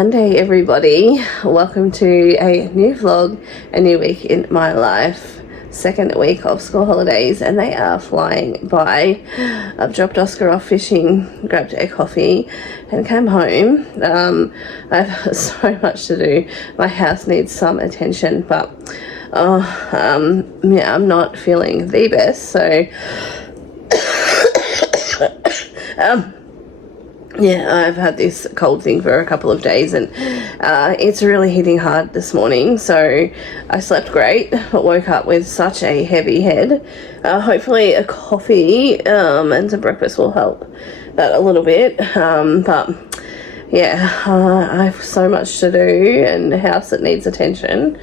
Monday, everybody. Welcome to a new vlog, a new week in my life. Second week of school holidays and they are flying by. I've dropped Oscar off fishing, grabbed a coffee and came home. I have so much to do. My house needs some attention, but yeah, I'm not feeling the best, so yeah, I've had this cold thing for a couple of days and it's really hitting hard this morning. So I slept great, but woke up with such a heavy head. Hopefully a coffee and some breakfast will help that a little bit. But yeah, I have so much to do and a house that needs attention.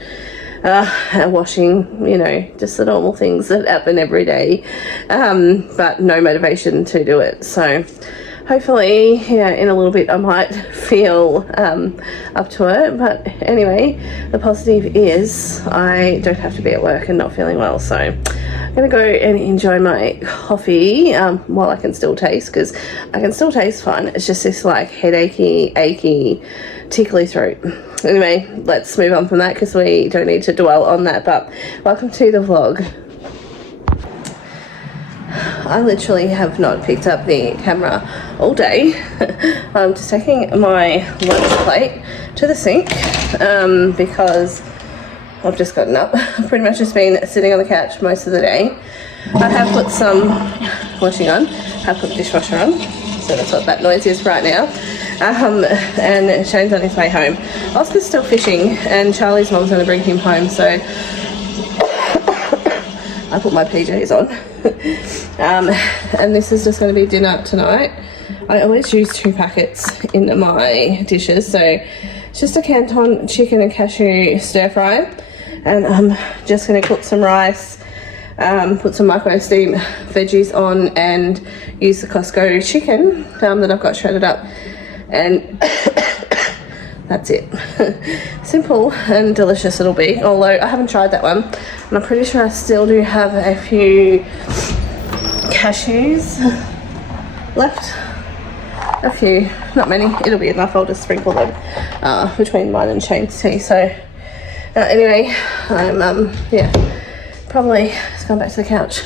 And washing, you know, just the normal things that happen every day. But no motivation to do it. So hopefully, yeah, in a little bit I might feel up to it. But anyway, the positive is I don't have to be at work and not feeling well. So I'm going to go and enjoy my coffee while I can still taste, because I can still taste fine. It's just this like headachy, achy, tickly throat. Anyway, let's move on from that because we don't need to dwell on that. But welcome to the vlog. I literally have not picked up the camera all day. I'm just taking my lunch plate to the sink because I've just gotten up. I've pretty much just been sitting on the couch most of the day. I have put some washing on, have put the dishwasher on, so that's what that noise is right now. And Shane's on his way home. Oscar's still fishing and Charlie's mom's going to bring him home, so I put my PJs on. And this is just going to be dinner tonight. I always use 2 packets in my dishes, so it's just a Canton chicken and cashew stir fry, and I'm just going to cook some rice, put some microwave steam veggies on, and use the Costco chicken that I've got shredded up, and that's it. Simple and delicious it'll be, although I haven't tried that one, and I'm pretty sure I still do have a few cashews left. A few, not many, it'll be enough. I'll just sprinkle them between mine and Shane's tea. So anyway, I'm yeah, probably just going back to the couch.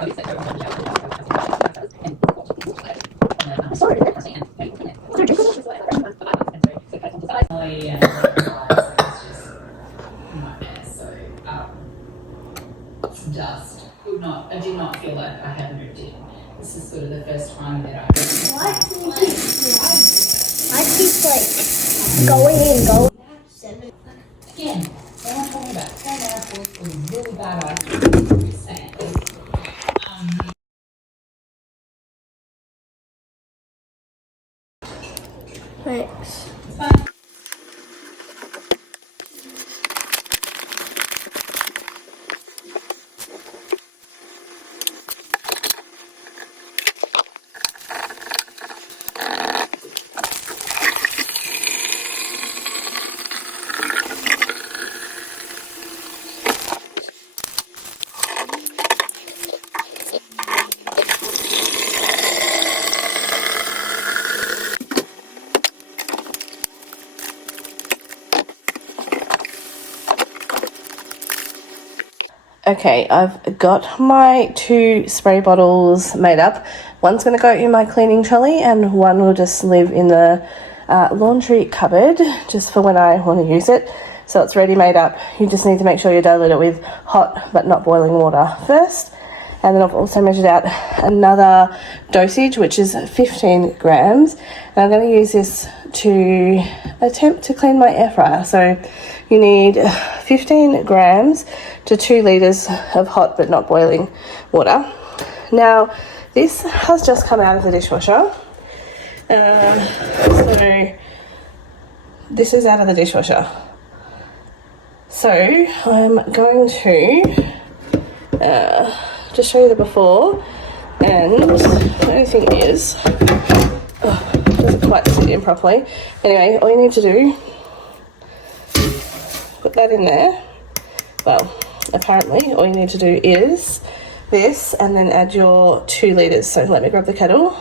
Dust. I did not feel like I had moved in. This is sort of the first time that I keep like going and going. Again, when I'm talking about 10 apples or really bad ideas, just saying. Thanks. Okay, I've got my 2 spray bottles made up. One's going to go in my cleaning trolley and one will just live in the laundry cupboard just for when I want to use it. So it's ready made up. You just need to make sure you dilute it with hot but not boiling water first. And then I've also measured out another dosage, which is 15 grams. And I'm going to use this to attempt to clean my air fryer. So you need 15 grams to 2 litres of hot but not boiling water. Now, this has just come out of the dishwasher. So this is out of the dishwasher. So I'm going to just show you the before, and the only thing is, it doesn't quite sit in properly. Anyway, all you need to do, put that in there. Well, apparently all you need to do is this, and then add your 2 litres. So let me grab the kettle.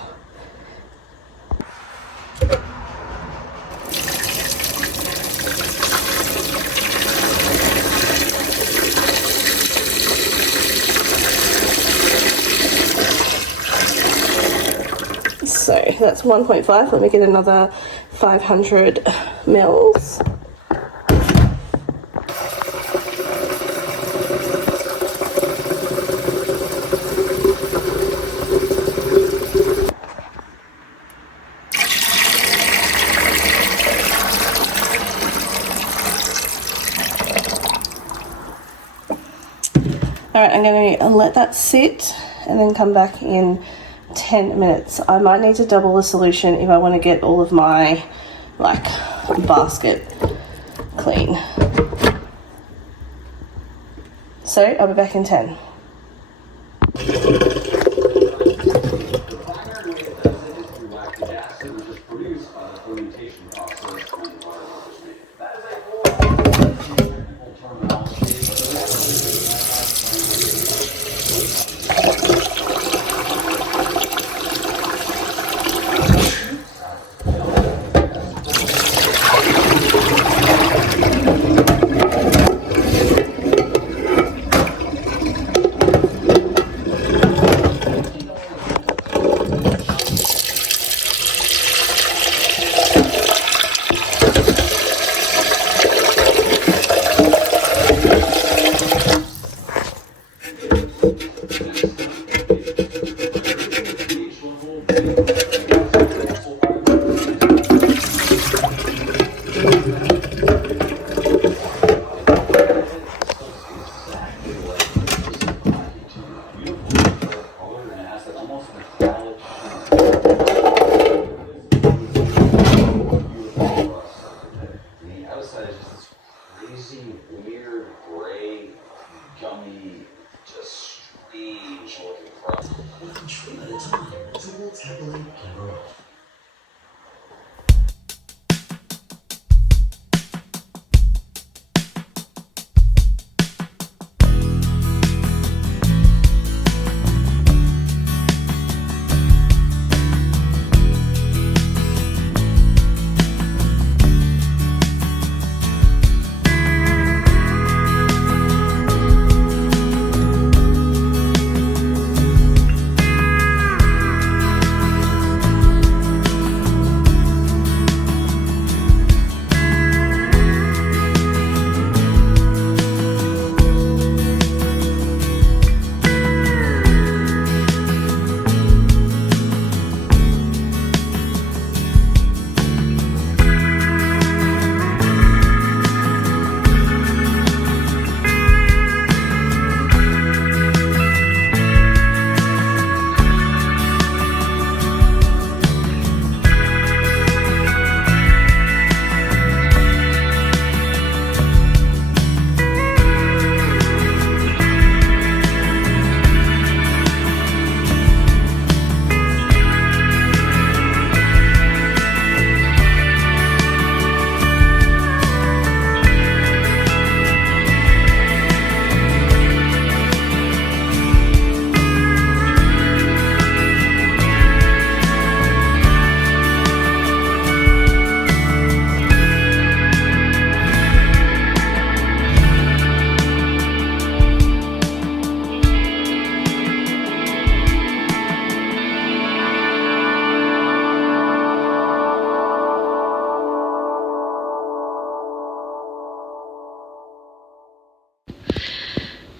So that's 1.5. Let me get another 500 mils. Alright, I'm going to let that sit and then come back in 10 minutes. I might need to double the solution if I want to get all of my basket clean. So I'll be back in 10.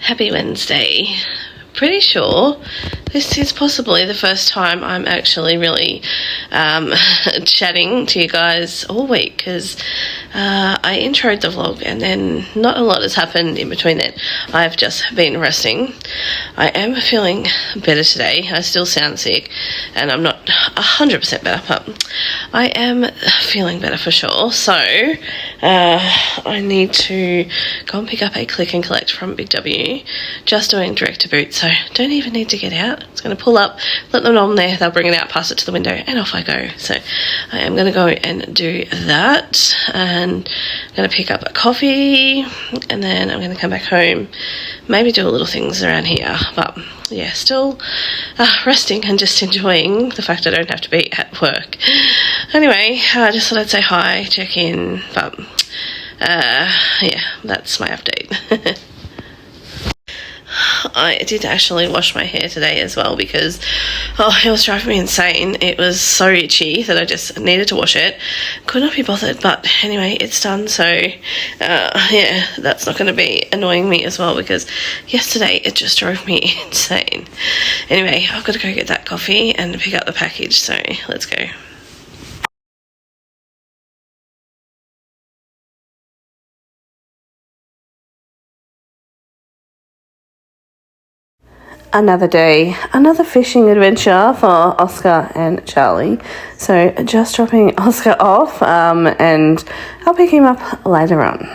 Happy Wednesday. Pretty sure this is possibly the first time I'm actually really chatting to you guys all week, because I introed the vlog and then not a lot has happened in between then. I've just been resting. I am feeling better today. I still sound sick and I'm not 100% better, but I am feeling better for sure. So I need to go and pick up a click and collect from Big W. Just doing direct to boot, so don't even need to get out. It's going to pull up, let them know I'm there, they'll bring it out, pass it to the window, and off I go. So I am going to go and do that, and I'm going to pick up a coffee, and then I'm going to come back home, maybe do a little things around here. But yeah, still resting and just enjoying the fact I don't have to be at work. Anyway, I just thought I'd say hi, check in, but yeah, that's my update. I did actually wash my hair today as well, because it was driving me insane. It was so itchy that I just needed to wash it. Could not be bothered, but anyway, it's done. So yeah, that's not going to be annoying me as well, because yesterday it just drove me insane. Anyway, I've got to go get that coffee and pick up the package, so let's go. Another day, another fishing adventure for Oscar and Charlie. So just dropping Oscar off, and I'll pick him up later on.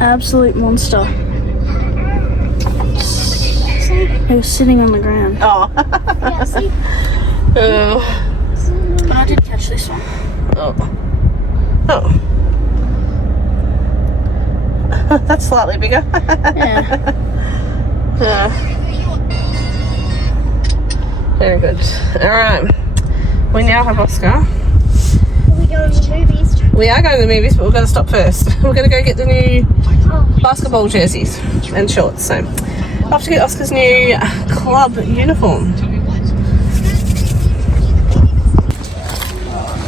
Absolute monster. He was sitting on the ground. Oh. Yeah, see? But I did catch this one. Oh. That's slightly bigger. Yeah. Very good. Alright. We now have Oscar. Are we going to the movies? We are going to the movies, but we're going to stop first. We're going to go get the new basketball jerseys and shorts. So I have to get Oscar's new club uniform.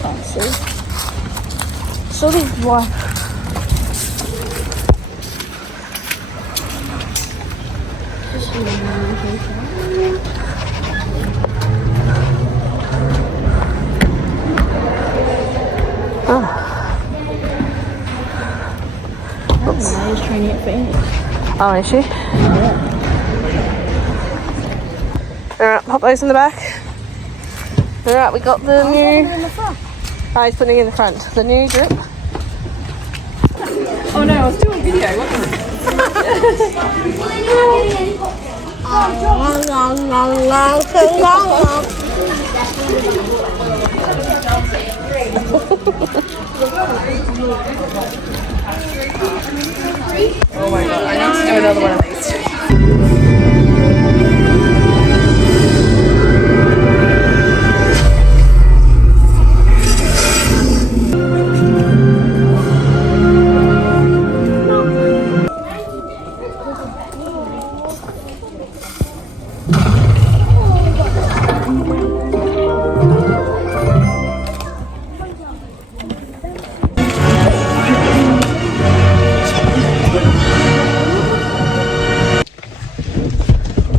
Can't see. Sort of like. She's training at Phoenix. Oh, is she? Yeah. Alright, pop those in the back. Alright, we got the new... In the front. Oh, he's putting it in the front. The new drip. no, I was doing video. What the? Oh my god, I need to do another one of these.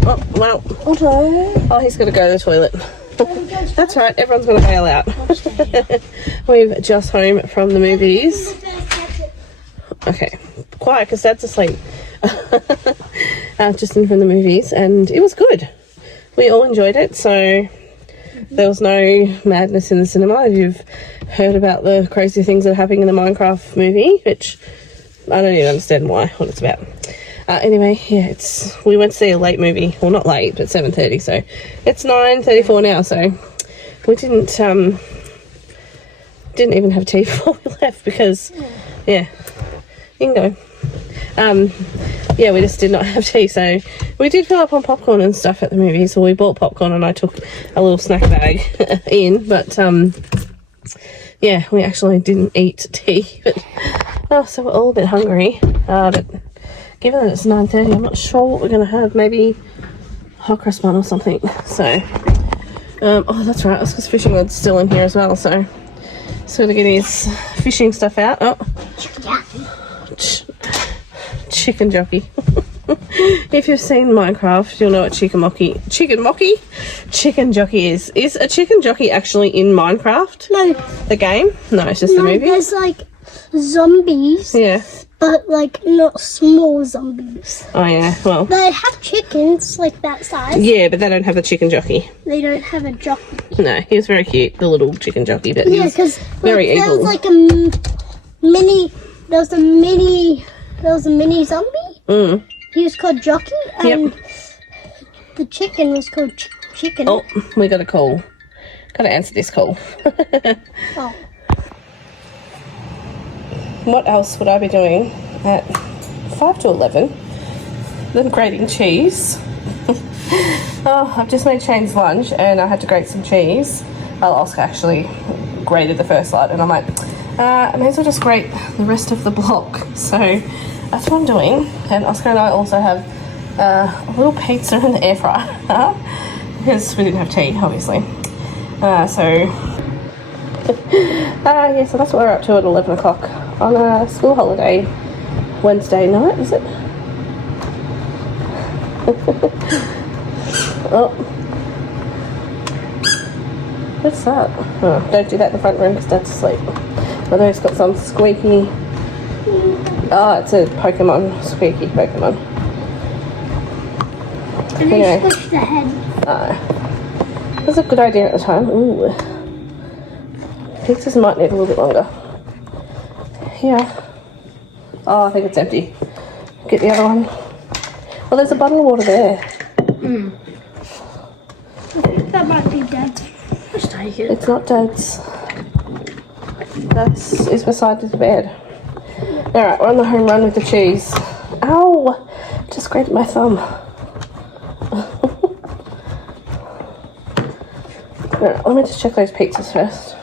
Oh, well. Oh, he's going to go to the toilet. That's right, everyone's going to bail out. We've just home from the movies. Okay, quiet because Dad's asleep. Just in from the movies, and it was good. We all enjoyed it, so there was no madness in the cinema. If you've heard about the crazy things that are happening in the Minecraft movie, which I don't even understand what it's about. Anyway, yeah, we went to see a late movie. Well, not late, but 7:30, so it's 9:34 now, so we didn't even have tea before we left because, yeah, you can go. Yeah, we just did not have tea, so we did fill up on popcorn and stuff at the movies. So we bought popcorn and I took a little snack bag in, but yeah, we actually didn't eat tea. But so we're all a bit hungry. But given that it's 9:30, I'm not sure what we're gonna have. Maybe hot cross bun or something. So, oh, that's right. Oscar's fishing rod's still in here as well. So, gotta get his fishing stuff out. Oh. Chicken jockey. If you've seen Minecraft, you'll know what chicken jockey is. Is a chicken jockey actually in Minecraft? No. The game? No, it's just the movie. There's like zombies. Yeah. But like not small zombies. Oh yeah. Well. They have chickens like that size. Yeah, but they don't have the chicken jockey. They don't have a jockey. No, he was very cute, the little chicken jockey, but Yeah, because very there evil. was like a mini. There was a mini zombie. Mm. He was called Jockey, and the chicken was called Chicken. Oh, we got a call. Got to answer this call. Oh. What else would I be doing at 5 to 11 than grating cheese? Oh, I've just made Shane's lunch and I had to grate some cheese. Well, Oscar actually grated the first lot, and I'm like, I may as well just grate the rest of the block. So that's what I'm doing. And Oscar and I also have a little pizza in the air fryer because we didn't have tea, obviously. Yeah, so that's what we're up to at 11 o'clock on a school holiday Wednesday night, is it? Oh. What's that? Oh, don't do that in the front room because Dad's asleep. Mother has got some squeaky. Oh, it's a Pokemon. Squeaky Pokemon. And Anyway. they squished the head. It was a good idea at the time. Ooh. Pizzas might need a little bit longer. Yeah. Oh, I think it's empty. Get the other one. Well, there's a bottle of water there. That might be Dad's. Just take it. It's not Dad's. It's beside his bed. Alright, we're on the home run with the cheese. Ow! Just grated my thumb. Alright, let me just check those pizzas first.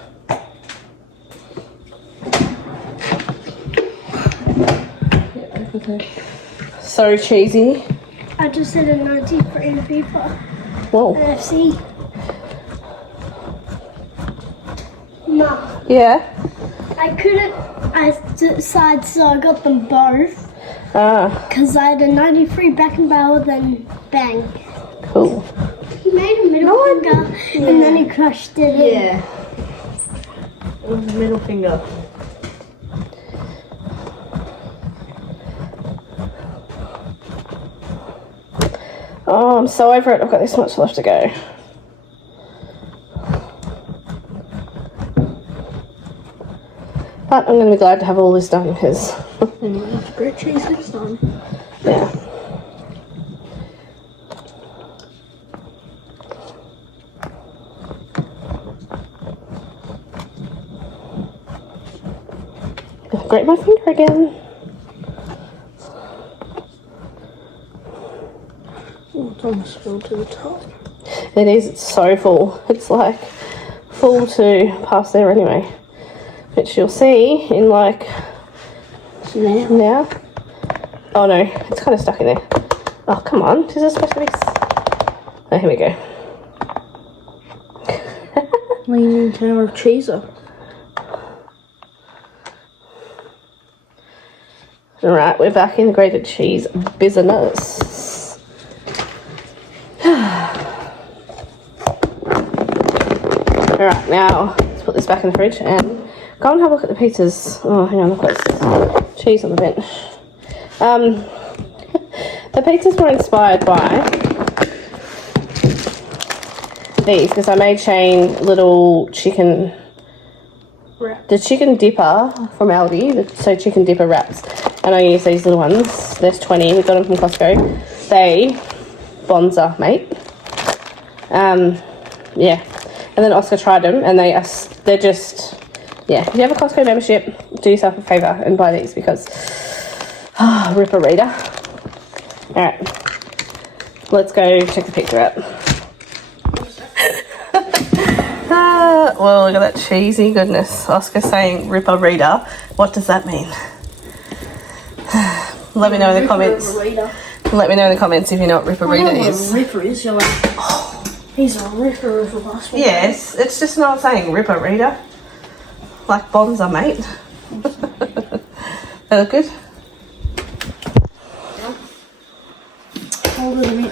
So cheesy. I just said a 93 in FIFA. Whoa. NFC. No. Yeah. I decided, so I got them both. Because I had a 93 back and barrel, then bang. Cool. He made a middle finger and then he crushed it in. Yeah. It was middle finger. Oh, I'm so over it. I've got this much left to go. But I'm going to be glad to have all this done because get cheese next time. Yeah. Grate my finger again. Oh, it's almost filled to the top. It is, it's so full. It's like full to past there anyway. Which you'll see in like now. Oh no, it's kind of stuck in there. Oh, come on. Is this supposed to be... Oh, here we go. What do you mean tower of cheese up? Alright, we're back in the grated cheese business. Alright, now let's put this back in the fridge and go and have a look at the pizzas. Oh, hang on, I've got cheese on the bench. The pizzas were inspired by these because I made Shane little chicken... The chicken dipper from Aldi, so chicken dipper wraps. And I use these little ones. There's 20. We got them from Costco. They bonza, mate. Yeah. And then Oscar tried them, and they're just, yeah. If you have a Costco membership, do yourself a favour and buy these because, ripper reader. All right, let's go check the picture out. Well, look at that cheesy goodness. Oscar saying ripper reader. What does that mean? Let me know in the comments. Let me know in the comments if you know what ripper reader is. What a ripper is. You're like, he's a ripper of a basketball. Yes, it's just not saying ripper reader. Like bonza, mate. They look good? Taller than me.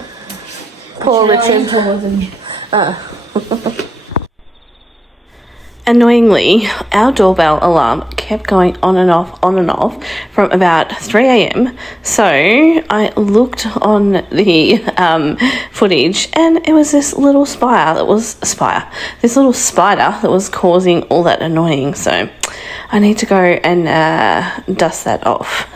Poor Richard. Taller than you. Annoyingly, our doorbell alarm kept going on and off from about 3 a.m. So I looked on the footage, and it was this little this little spider that was causing all that annoying. So I need to go and dust that off.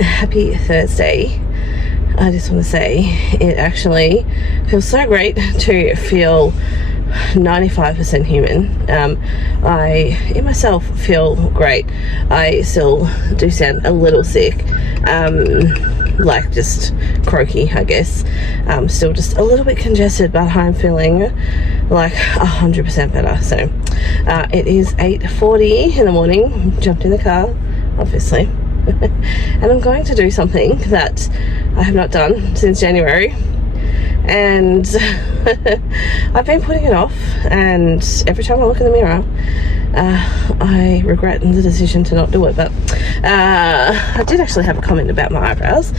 Happy Thursday. I just want to say it actually feels so great to feel 95% human. I in myself feel great. I still do sound a little sick, like just croaky, I guess. Still just a little bit congested, but I'm feeling like 100% better. So it is 8:40 in the morning. Jumped in the car, obviously. And I'm going to do something that I have not done since January, and I've been putting it off, and every time I look in the mirror I regret the decision to not do it. But I did actually have a comment about my eyebrows.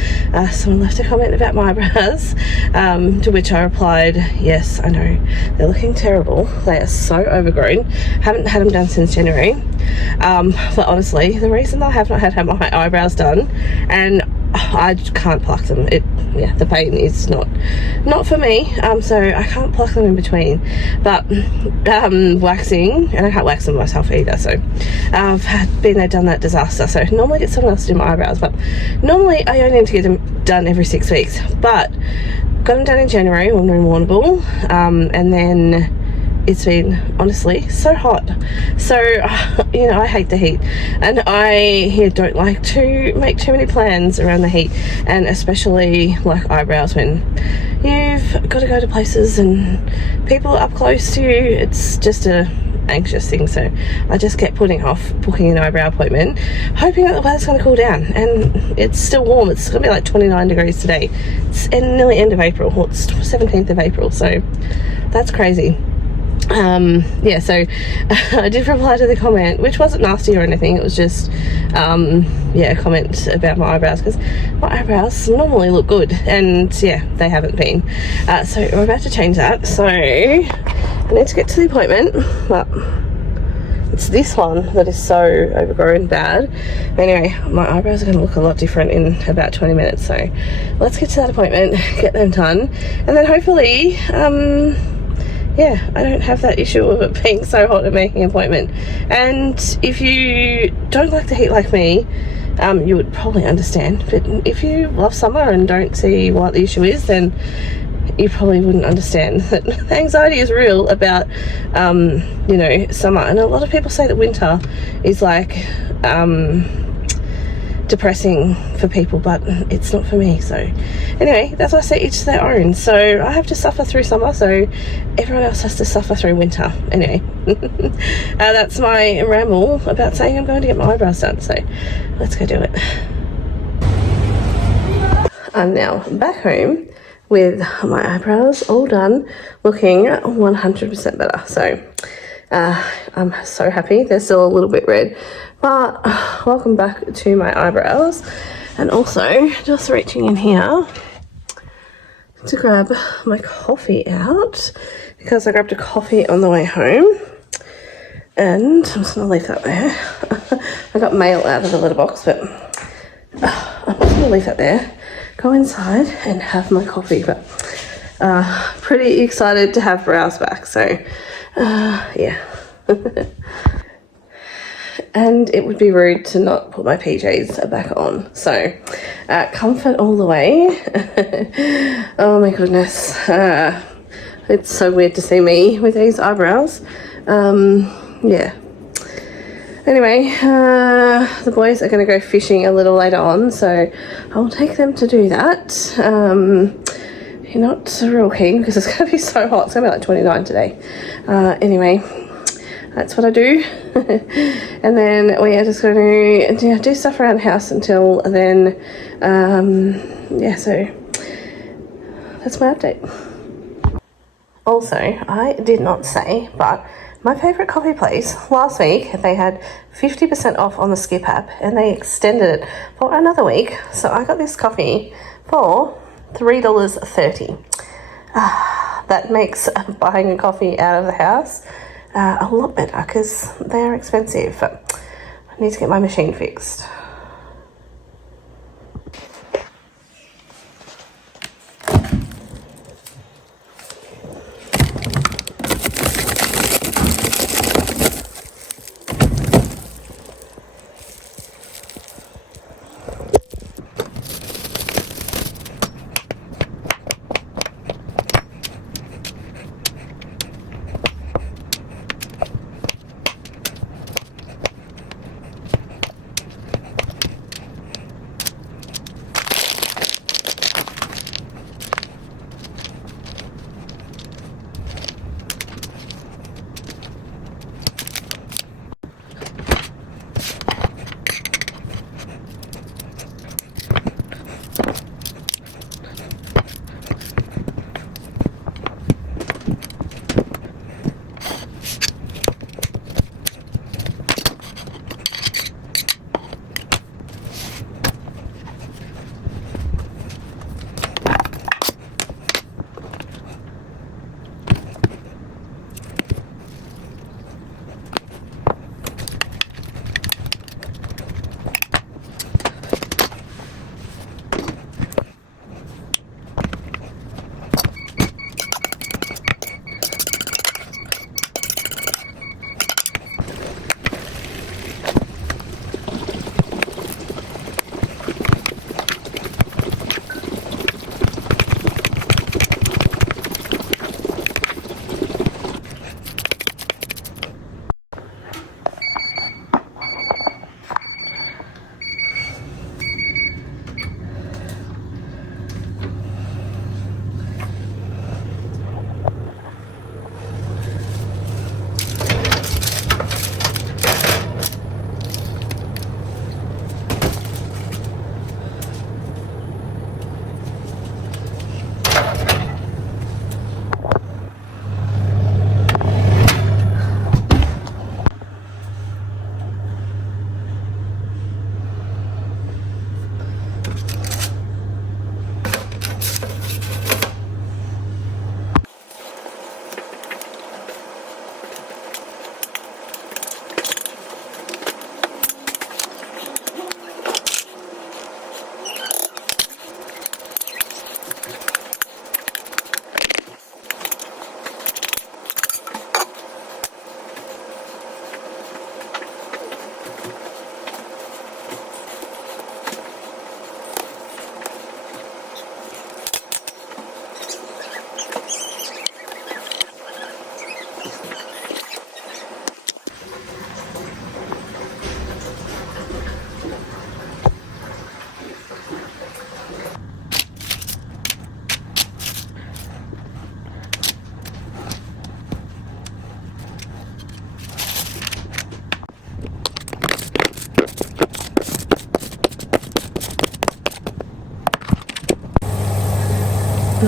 Someone left a comment about my eyebrows, to which I replied, yes, I know, they're looking terrible, they are so overgrown, haven't had them done since January. But honestly, the reason I have not had my eyebrows done, and I can't pluck them, the pain is not for me, so I can't pluck them in between. But waxing, and I can't wax them myself either, so I've been there, done that, disaster. So normally I get someone else to do my eyebrows, but normally I only need to get them done every 6 weeks. But got them done in January when we were mournable, and then it's been honestly so hot. So I hate the heat, and I don't like to make too many plans around the heat, and especially like eyebrows, when you've got to go to places and people up close to you. It's just a anxious thing. So I just kept putting off booking an eyebrow appointment, hoping that the weather's going to cool down, and it's still warm. It's going to be like 29 degrees today. It's nearly end of April. Well, it's 17th of April, so that's crazy. So I did reply to the comment, which wasn't nasty or anything. It was just a comment about my eyebrows, because my eyebrows normally look good, and they haven't been. So we're about to change that, so I need to get to the appointment. But it's this one that is so overgrown bad. Anyway, my eyebrows are going to look a lot different in about 20 minutes, so let's get to that appointment, get them done, and then hopefully yeah, I don't have that issue of it being so hot at making an appointment. And if you don't like the heat like me, you would probably understand, but if you love summer and don't see what the issue is, then you probably wouldn't understand that anxiety is real about you know, summer. And a lot of people say that winter is like depressing for people, but it's not for me. So anyway, that's why I say each to their own. So I have to suffer through summer, so everyone else has to suffer through winter. Anyway, that's my ramble about saying I'm going to get my eyebrows done, so let's go do it. I'm now back home with my eyebrows all done, looking 100% better. So I'm so happy. They're still a little bit red, but welcome back to my eyebrows. And also just reaching in here to grab my coffee out, because I grabbed a coffee on the way home, and I'm just gonna leave that there. I got mail out of the letterbox, but I'm just gonna leave that there, go inside and have my coffee. But pretty excited to have brows back, so yeah. And it would be rude to not put my PJs back on, so comfort all the way. Oh my goodness, it's so weird to see me with these eyebrows. Yeah, anyway, the boys are going to go fishing a little later on, so I'll take them to do that. You're not real keen because it's going to be so hot. It's going to be like 29 today. Anyway, that's what I do. And then we are just going to do stuff around the house until then. Yeah, so that's my update. Also, I did not say, but my favourite coffee place, last week they had 50% off on the Skip app, and they extended it for another week. So I got this coffee for $3.30. That makes buying a coffee out of the house a lot better, because they are expensive. But I need to get my machine fixed.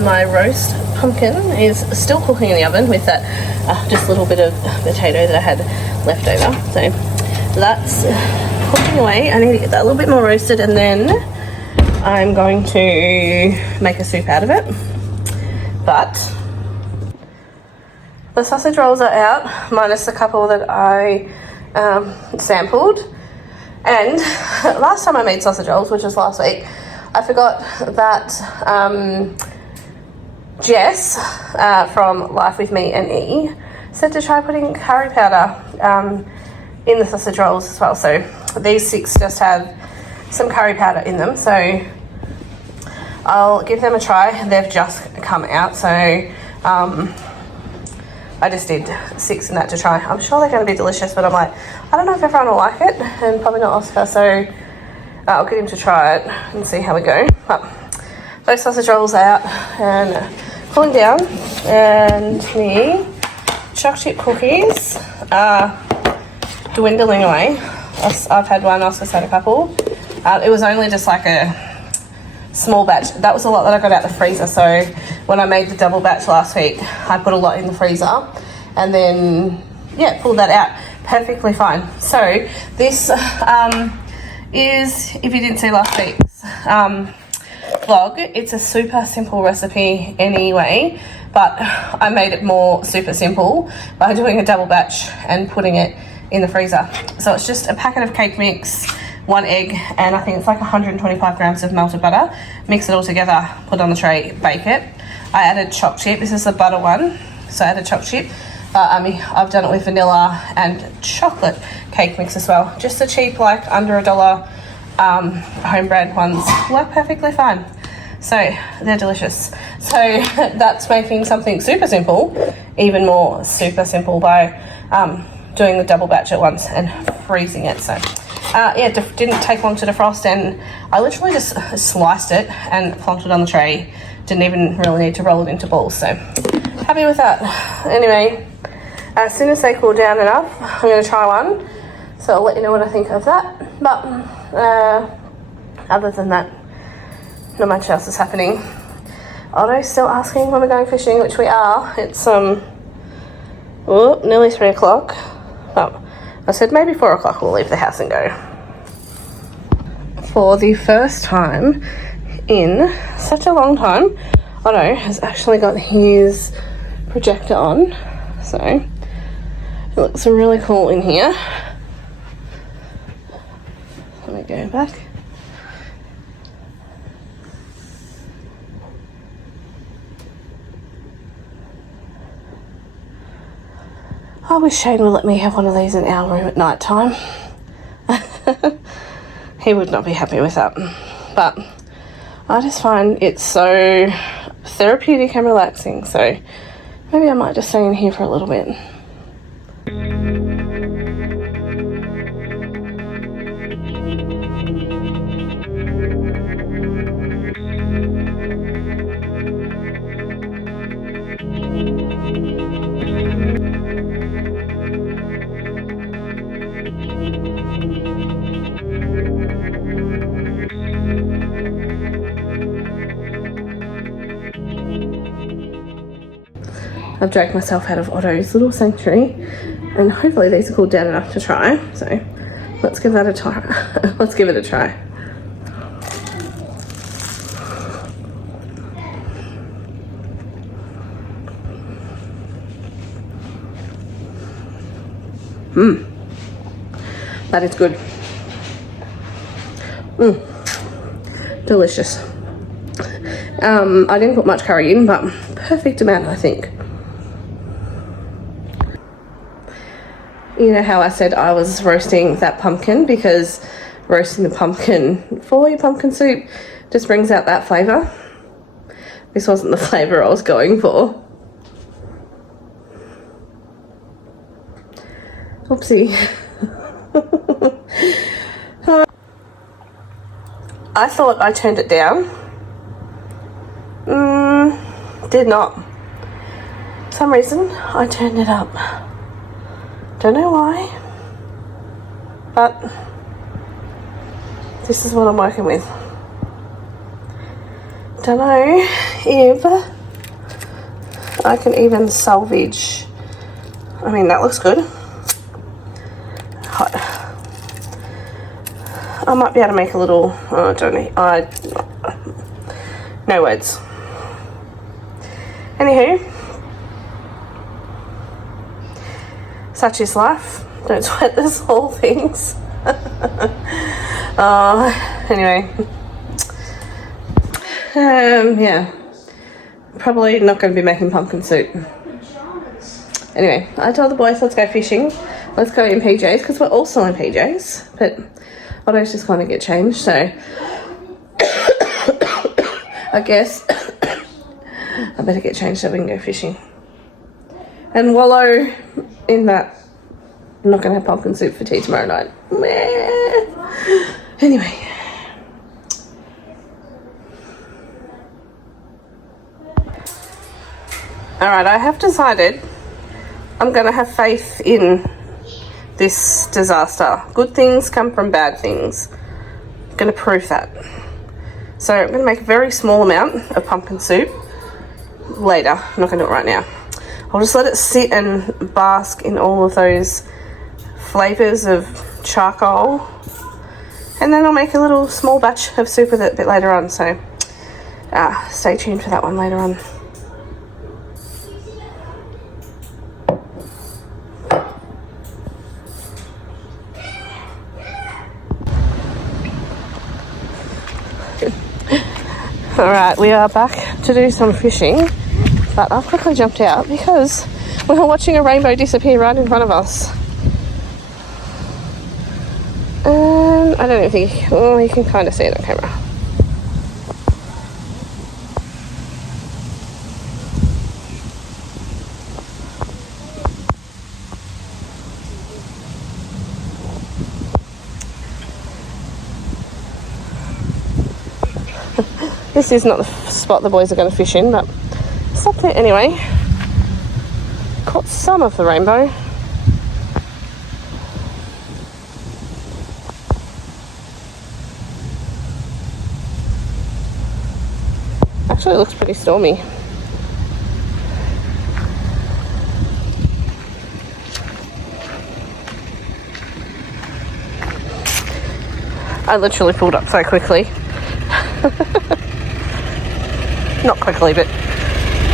my roast pumpkin is still cooking in the oven with that just a little bit of potato that I had left over. So that's cooking away. I need to get that a little bit more roasted, and then I'm going to make a soup out of it. But the sausage rolls are out, minus a couple that I sampled. And last time I made sausage rolls, which was last week, I forgot that Jess from Life With Me and E said to try putting curry powder in the sausage rolls as well. So these 6 just have some curry powder in them. So I'll give them a try. They've just come out, so I just did 6 in that to try. I'm sure they're going to be delicious, but I'm like, I don't know if everyone will like it, and probably not Oscar, so I'll get him to try it and see how we go. But those sausage rolls are out and cooling down, and the choc chip cookies are dwindling away. I've had one, Oscar's had a couple. It was only just like a small batch. That was a lot that I got out the freezer, so when I made the double batch last week, I put a lot in the freezer and then pulled that out perfectly fine. So this is, if you didn't see last week's vlog, it's a super simple recipe anyway, but I made it more super simple by doing a double batch and putting it in the freezer. So it's just a packet of cake mix, 1 egg, and I think it's like 125 grams of melted butter. Mix it all together, put it on the tray, bake it. I added choc chip. This is the butter one, so I added choc chip. I've done it with vanilla and chocolate cake mix as well. Just the cheap, like under $1 home brand ones work perfectly fine. So they're delicious. So that's making something super simple even more super simple by doing the double batch at once and freezing it. So didn't take long to defrost, and I literally just sliced it and plonked it on the tray. Didn't even really need to roll it into balls, so happy with that. Anyway, as soon as they cool down enough, I'm going to try one, so I'll let you know what I think of that. But other than that, not much else is happening. Otto's still asking when we're going fishing, which we are. It's nearly 3 o'clock. Well, I said maybe 4 o'clock we'll leave the house and go. For the first time in such a long time, Otto has actually got his projector on, so it looks really cool in here. Let me go back. I wish Shane would let me have one of these in our room at night time. He would not be happy with that. But I just find it so therapeutic and relaxing, so maybe I might just stay in here for a little bit. I've dragged myself out of Otto's little sanctuary, and hopefully these are cooled down enough to try. So let's give that a try. Let's give it a try. That is good. Delicious. I didn't put much curry in, but perfect amount, I think. You know how I said I was roasting that pumpkin, because roasting the pumpkin for your pumpkin soup just brings out that flavour. This wasn't the flavour I was going for. Oopsie. I thought I turned it down. Did not. For some reason, I turned it up. Don't know why, but this is what I'm working with. Don't know if I can even salvage. I mean, that looks good. Hot. I might be able to make a little, I don't know, no words. Anywho, such is life. Don't sweat the small things. Anyway. Yeah. Probably not going to be making pumpkin soup. Anyway, I told the boys let's go fishing. Let's go in PJs because we're also in PJs. But Otto's just going to get changed, so I guess I better get changed so we can go fishing. And wallow in that I'm not going to have pumpkin soup for tea tomorrow night. Meh. Anyway. Alright, I have decided I'm going to have faith in this disaster. Good things come from bad things. I'm going to prove that. So I'm going to make a very small amount of pumpkin soup later. I'm not going to do it right now. I'll just let it sit and bask in all of those flavours of charcoal. And then I'll make a little small batch of soup with it a bit later on. So stay tuned for that one later on. Alright, we are back to do some fishing, but I've quickly jumped out because we were watching a rainbow disappear right in front of us. And I don't even think, oh, you can kind of see it on camera. This is not the spot the boys are going to fish in, but stopped it anyway. Caught some of the rainbow. Actually, it looks pretty stormy. I literally pulled up so quickly. Not quickly, but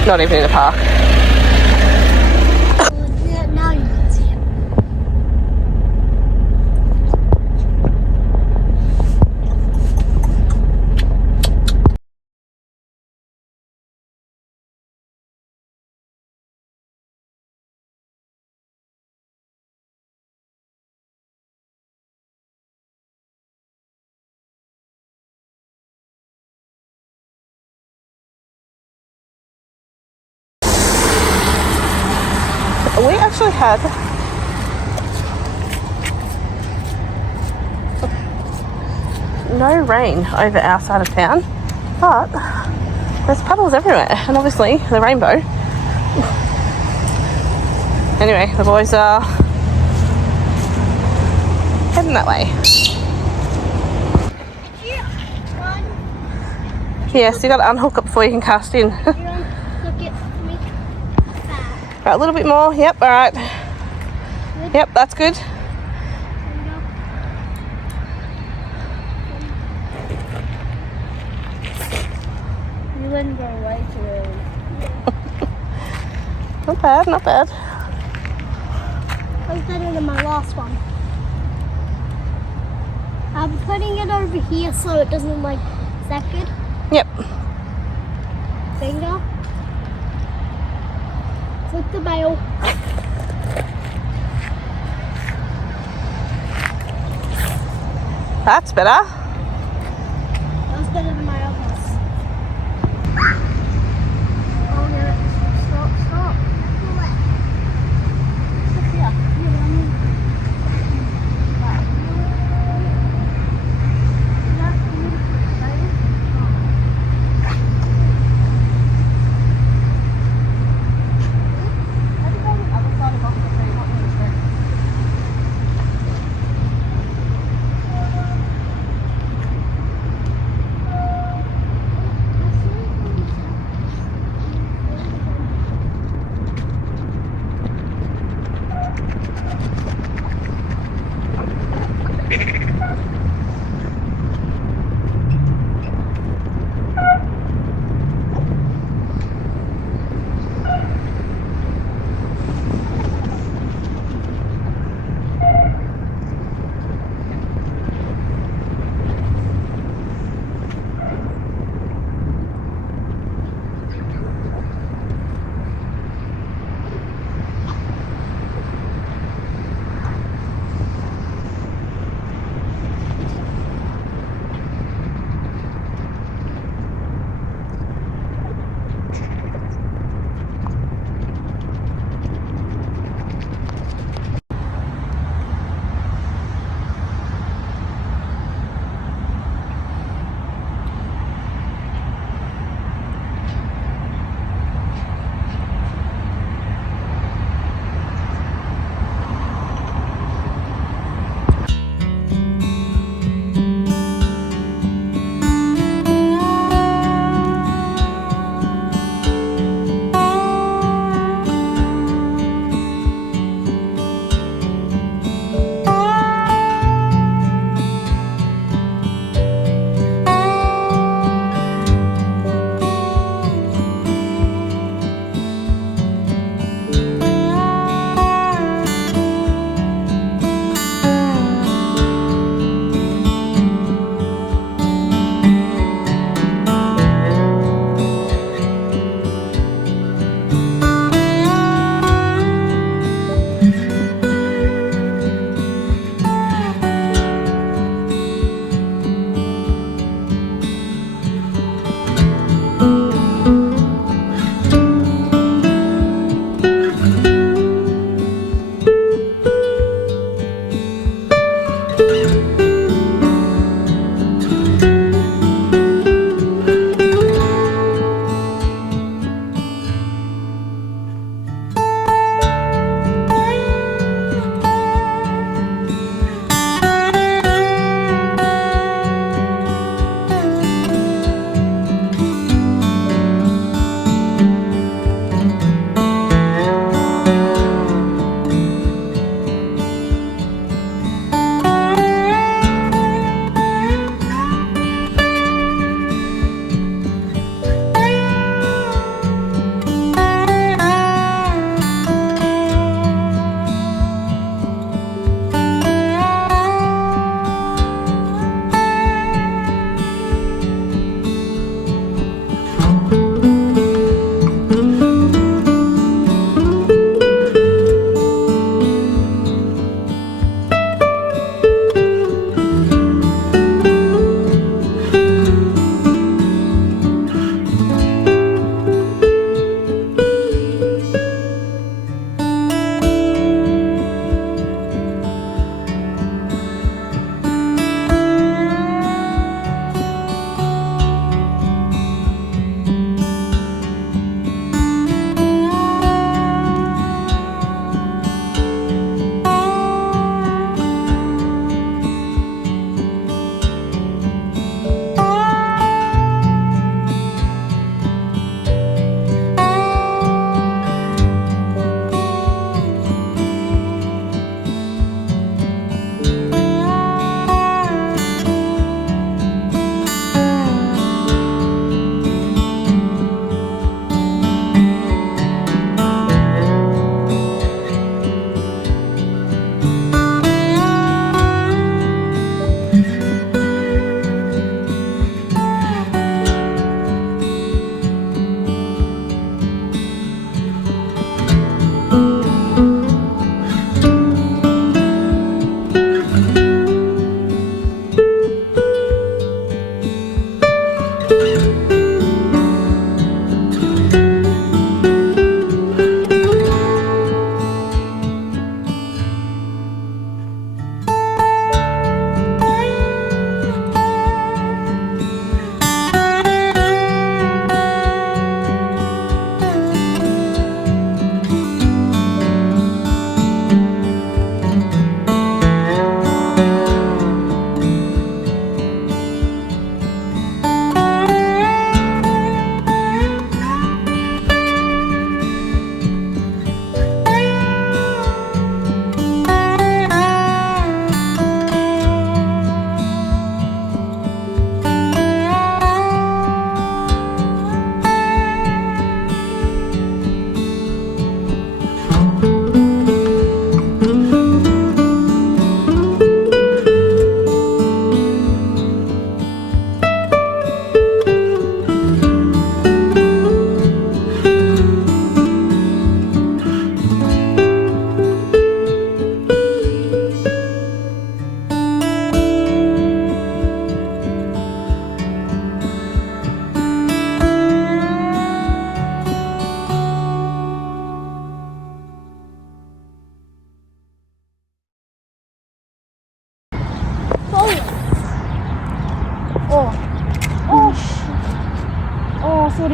not even in the park. Now you can see it. We actually had no rain over our side of town, but there's puddles everywhere, and obviously the rainbow. Anyway, the boys are heading that way. Yes, you got to unhook it before you can cast in. Right, a little bit more. Yep, all right. Yep, that's good. You wouldn't go way too early. Not bad, not bad. I was better than my last one. I'm putting it over here so it doesn't like, is that good? Yep. Finger. Flip the bail. That's better. That was better than my others. Oh no, stop.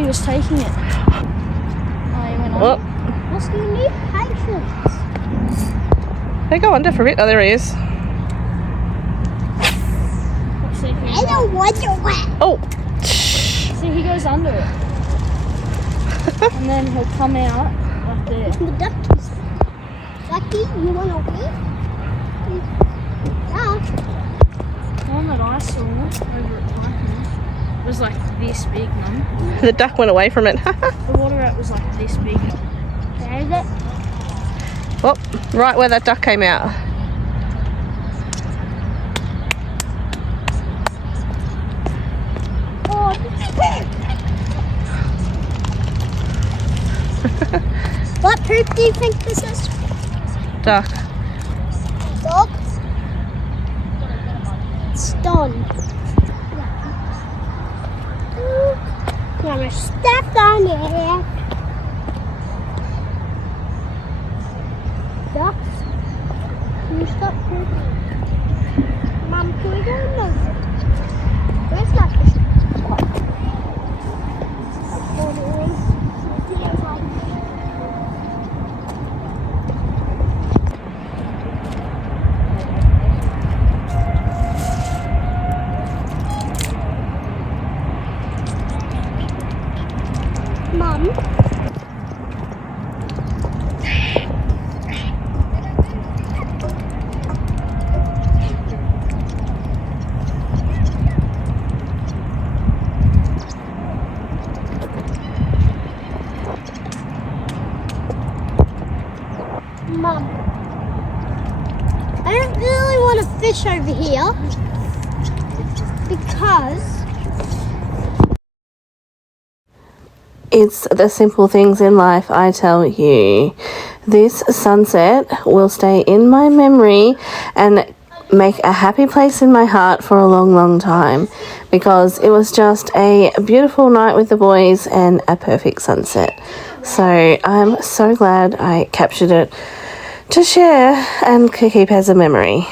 was taking it. Oh, he went on. Oh, What's you need patience? they go under for a bit. Oh, there he is. See if I he, don't want to wet. Oh, see, he goes under it. And then he'll come out like there. The duckies. Ducky, you want to wait? Yeah. The one that I saw over at Kmart was like this big, Mum. the duck went away from it. The water rat was like this big. There's it. Oh, right where that duck came out. Oh, this is big. What poop do you think this is? Duck. Dog? Stone. I'm gonna step on it. Ducks? Can you stop pooping? Mum, can we go in there? Where's that fish? Mum? Mum, I don't really want to fish over here because It's the simple things in life, I tell you. This sunset will stay in my memory and make a happy place in my heart for a long, long time, because it was just a beautiful night with the boys and a perfect sunset. So I'm so glad I captured it to share and keep as a memory.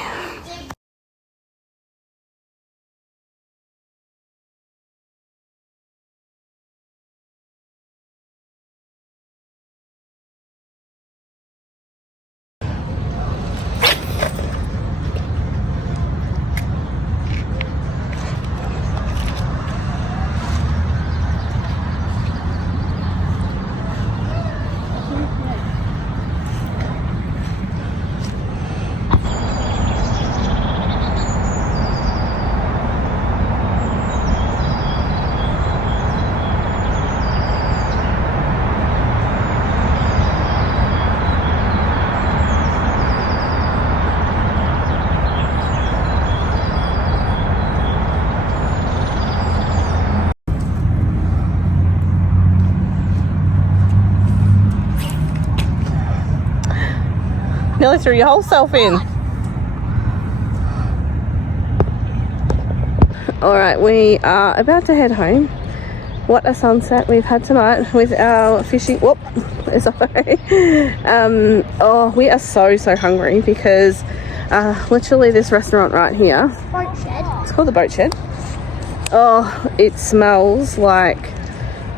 Nearly threw your whole self in. Alright, we are about to head home. What a sunset we've had tonight with our fishing. Whoop, sorry. Oh, we are so hungry because literally this restaurant right here, boat shed. it's called the Boat Shed. Oh, it smells like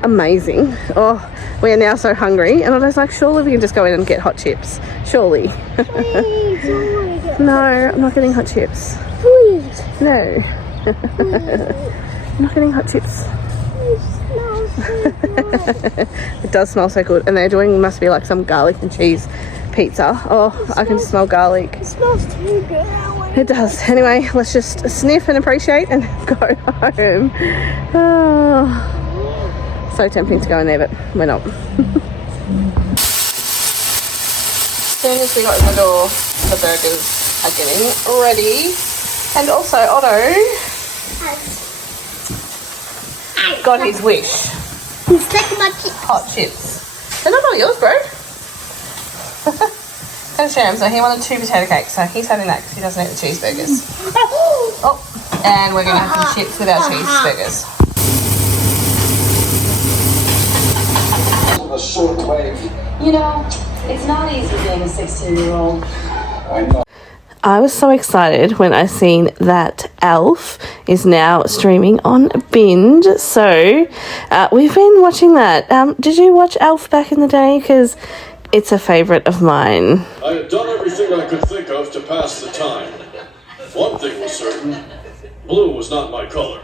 amazing. Oh, we are now so hungry, and I was like, surely we can just go in and get hot chips. Surely. Please, I want to get No, I'm not getting hot chips. Please. No. I'm not getting hot chips. It smells so good. It does smell so good, and they're doing, must be like some garlic and cheese pizza. Oh, I can smell garlic. It smells too good. It does. Anyway, let's just sniff and appreciate and go home. Oh, so tempting to go in there, but we're not. As soon as we got in the door, the burgers are getting ready. And also Otto got his wish. He's taking my chips. Hot chips. They're not all yours, bro. Gonna share him. So he wanted 2 potato cakes, so he's having that because he doesn't eat the cheeseburgers. Oh, and we're gonna have some chips with our cheeseburgers. A short way. You know, it's not easy being a 16-year-old. I know. I was so excited when I seen that Elf is now streaming on Binge. So we've been watching that. Did you watch Elf back in the day? Because it's a favourite of mine. I had done everything I could think of to pass the time. One thing was certain, blue was not my color.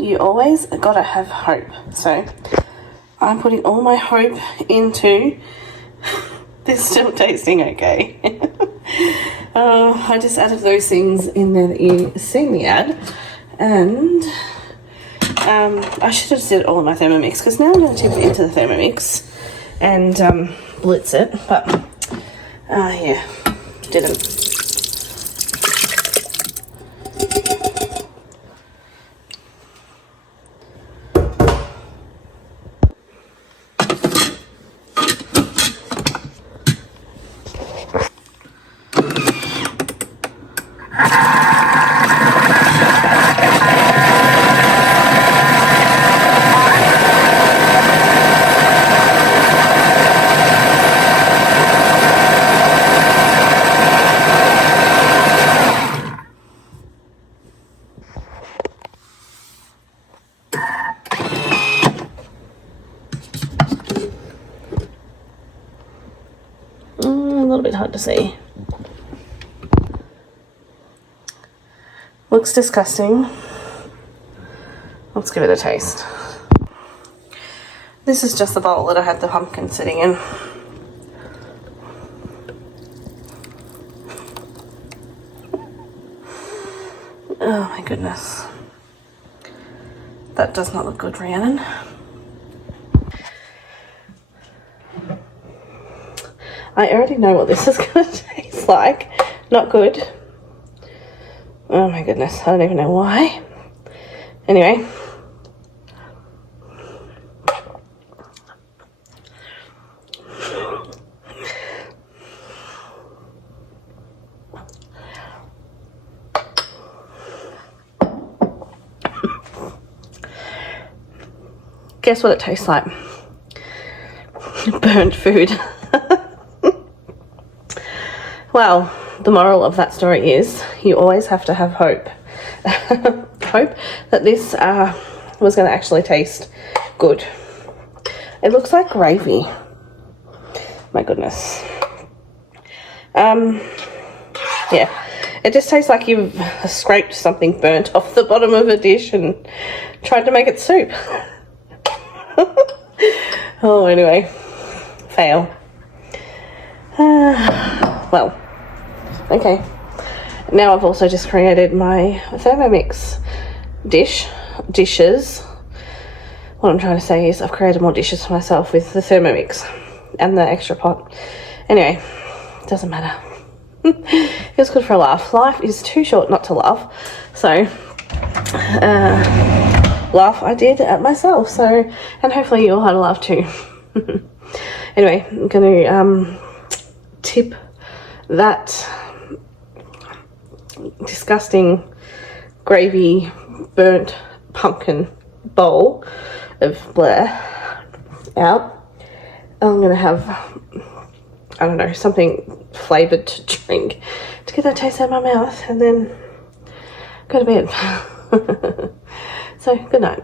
You always gotta have hope. So I'm putting all my hope into this still tasting okay. I just added those things in there that you see me add, and I should have just did it all in my Thermomix, because now I'm going to tip it into the Thermomix and blitz it, but yeah, didn't. A little bit hard to see. Looks disgusting. Let's give it a taste. This is just the bowl that I had the pumpkin sitting in. Oh my goodness. That does not look good, Rhiannon. I already know what this is going to taste like. Not good. Oh my goodness, I don't even know why. Anyway. Guess what it tastes like? Burnt food. Well, the moral of that story is you always have to have hope. Hope that this was going to actually taste good. It looks like gravy. My goodness. Yeah, it just tastes like you've scraped something burnt off the bottom of a dish and tried to make it soup. Oh, anyway, fail. Well, okay. Now I've also just created my Thermomix dishes. What I'm trying to say is I've created more dishes for myself with the Thermomix and the extra pot. Anyway, doesn't matter. It was good for a laugh. Life is too short not to laugh. So, laugh I did at myself. So, and hopefully you all had a laugh too. Anyway, I'm going to tip that disgusting gravy burnt pumpkin bowl of Blair out. I'm going to have, I don't know, something flavoured to drink to get that taste out of my mouth and then go to bed. So, good night.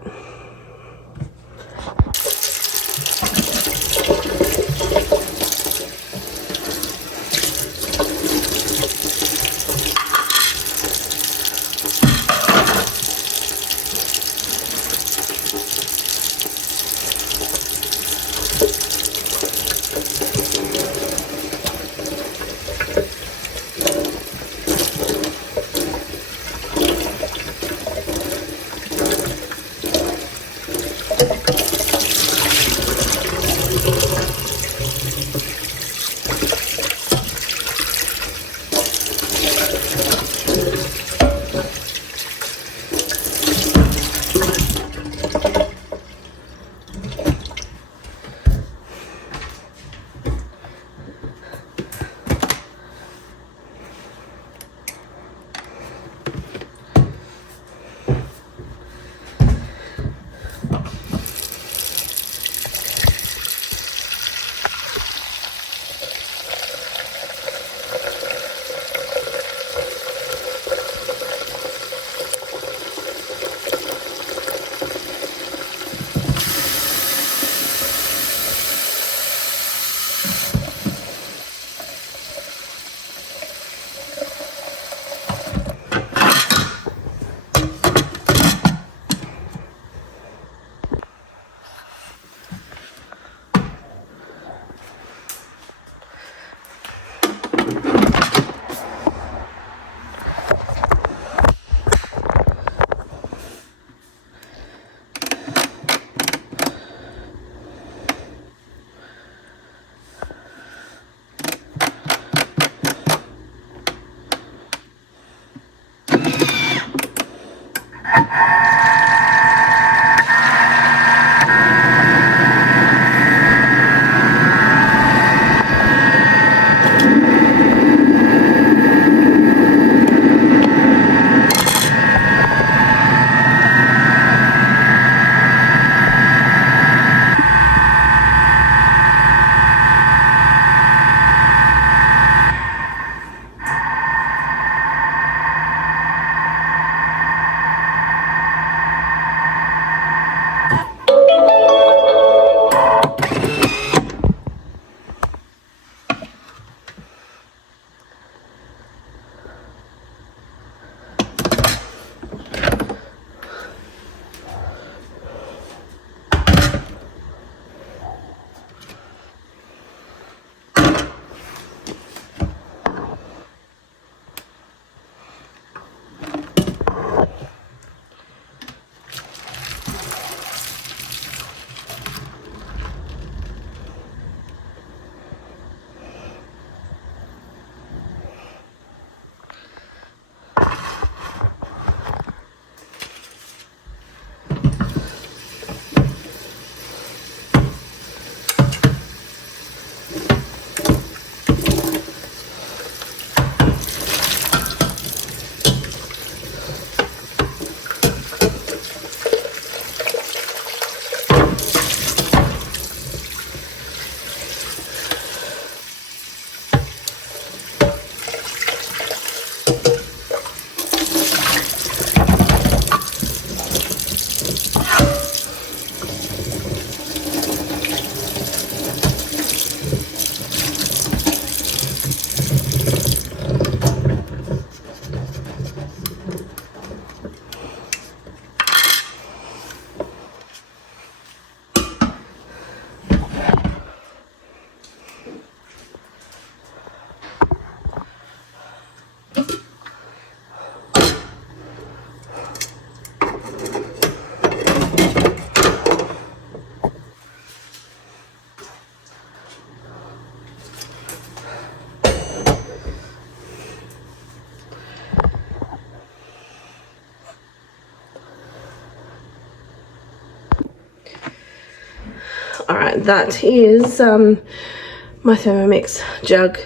Alright, that is my Thermomix jug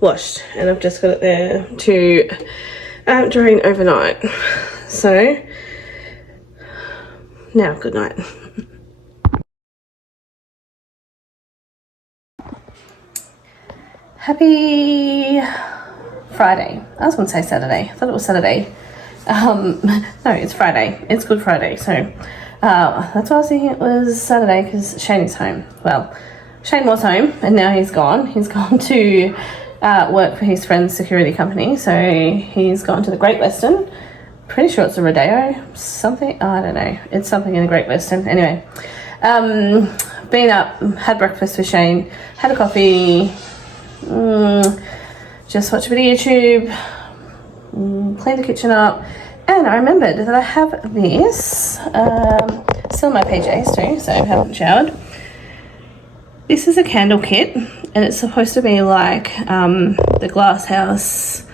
washed, and I've just got it there to drain overnight. So now, good night. Happy Friday. I was going to say Saturday. I thought it was Saturday. No, it's Friday. It's Good Friday. So that's why I was thinking it was Saturday, because Shane is home. Well, Shane was home and now he's gone. He's gone to work for his friend's security company. So he's gone to the Great Western. Pretty sure it's a Rodeo. Something. I don't know. It's something in the Great Western. Anyway, been up, had breakfast with Shane, had a coffee. Just watch a bit of YouTube, clean the kitchen up, And I remembered that I have this, still in my PJs too, so I haven't showered. This is a candle kit, and it's supposed to be like the Glass House,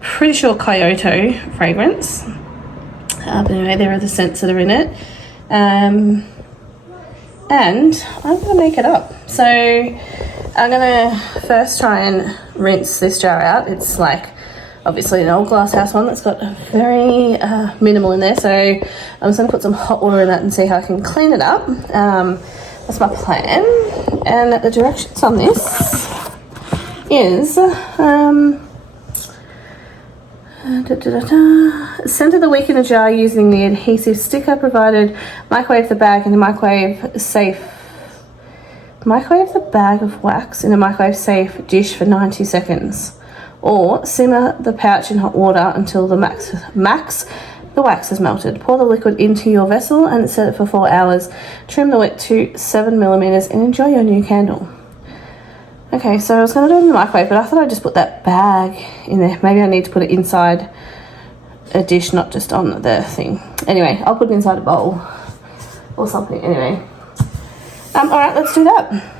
pretty sure Kyoto fragrance. But anyway, there are the scents that are in it. And I'm going to make it up. So I'm going to first try and rinse this jar out. It's like obviously an old Glass House one that's got very minimal in there. So I'm just going to put some hot water in that and see how I can clean it up. That's my plan. And the directions on this is center the wick in a jar using the adhesive sticker provided. Microwave the bag in a microwave the bag of wax in a microwave safe dish for 90 seconds. Or simmer the pouch in hot water until the the wax is melted. Pour the liquid into your vessel and set it for 4 hours. Trim the wick to 7mm and enjoy your new candle. Okay, so I was going to do it in the microwave, but I thought I'd just put that bag in there. Maybe I need to put it inside a dish, not just on the thing. Anyway, I'll put it inside a bowl or something. Anyway, all right, let's do that.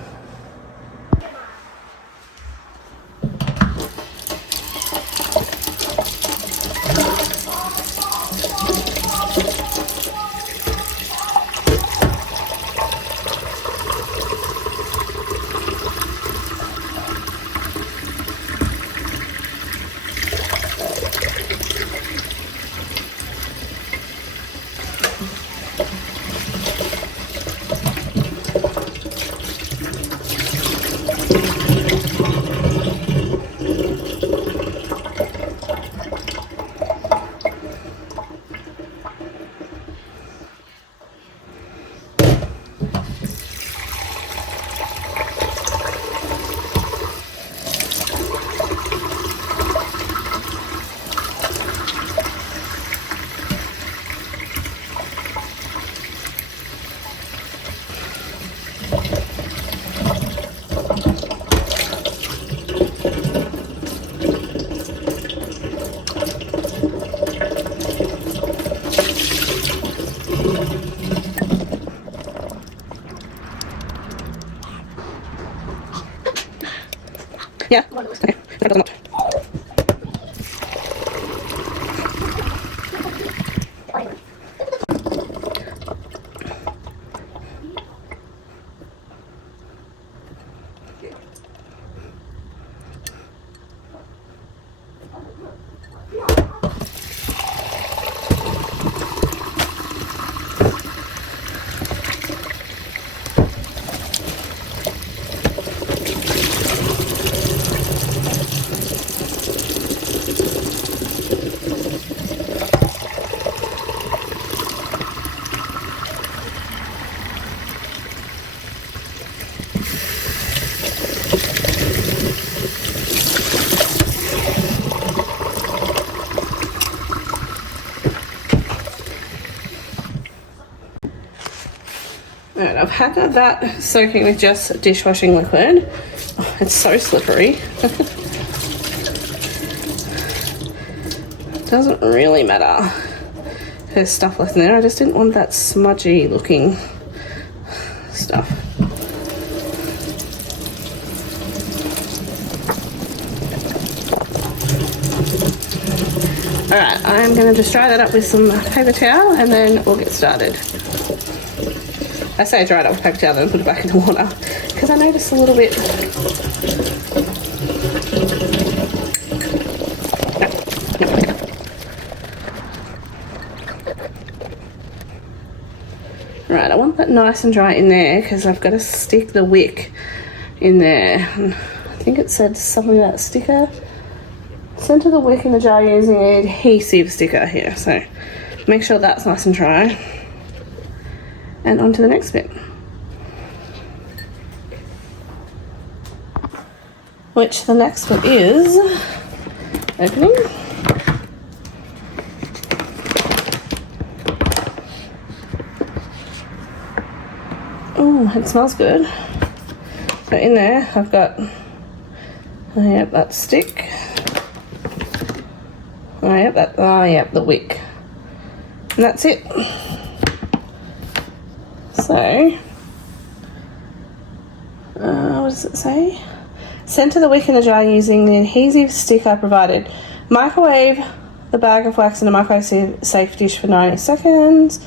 Yeah. Okay. That doesn't. Alright, I've had that soaking with just dishwashing liquid. Oh, it's so slippery. Doesn't really matter. There's stuff left in there. I just didn't want that smudgy looking stuff. Alright, I'm going to just dry that up with some paper towel and then we'll get started. I say dry it up with paper towel and put it back in the water because I noticed a little bit. Right, I want that nice and dry in there because I've got to stick the wick in there. And I think it said something about sticker. Center the wick in the jar using an adhesive sticker here. So make sure that's nice and dry. And on to the next bit. Which the next bit is opening. Oh, it smells good. So in there I've got, that stick. The wick. And that's it. So, what does it say? Center the wick in the jar using the adhesive stick I provided. Microwave the bag of wax in a microwave safe dish for 90 seconds.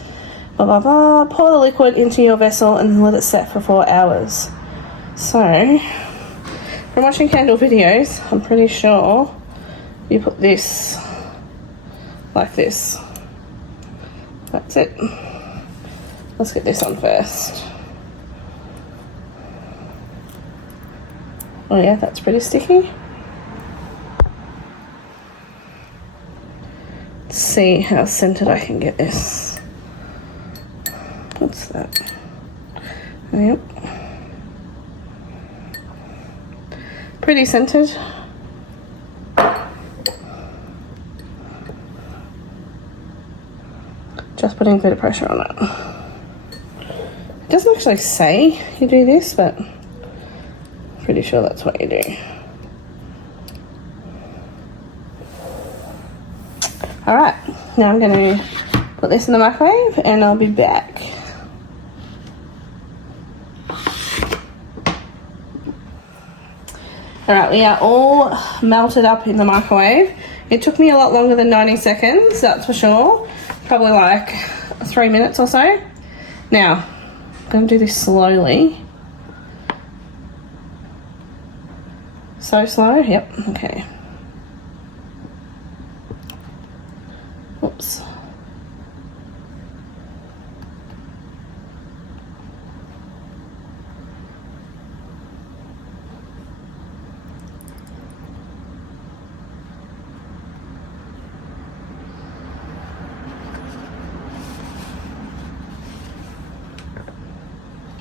Blah blah blah. Pour the liquid into your vessel and let it set for 4 hours. So, from watching candle videos, I'm pretty sure you put this like this. That's it. Let's get this on first. Oh yeah, that's pretty sticky. Let's see how scented I can get this. What's that? Yep. Pretty scented. Just putting a bit of pressure on it. It doesn't actually say you do this, but I'm pretty sure that's what you do. Alright, now I'm going to put this in the microwave and I'll be back. Alright, we are all melted up in the microwave. It took me a lot longer than 90 seconds, that's for sure. Probably like 3 minutes or so. Now, I'm going to do this slowly. So slow? Yep, okay. Oops.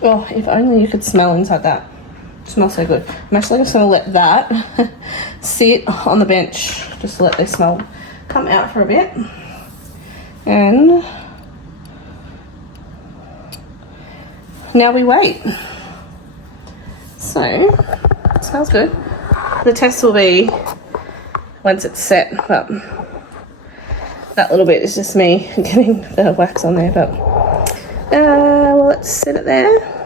Oh, if only you could smell inside that. It smells so good. I'm actually just going to let that sit on the bench just to let the smell come out for a bit. And now we wait. So, it smells good. The test will be once it's set, but that little bit is just me getting the wax on there, but well, let's set it there.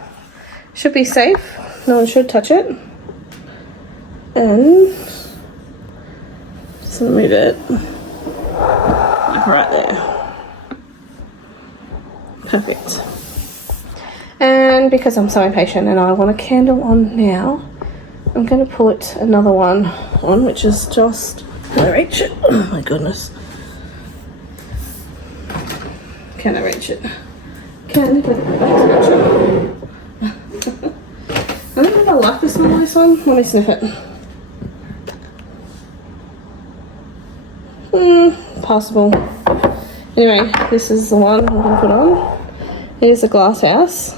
Should be safe. No one should touch it. And just move it like right there. Perfect. And because I'm so impatient and I want a candle on now, I'm going to put another one on, which is just, can I reach it? Oh my goodness. Can I reach it? Can, but I don't know if I like the smell of this one. Let me sniff it. Passable. Anyway, this is the one I'm going to put on. Here's the glass house.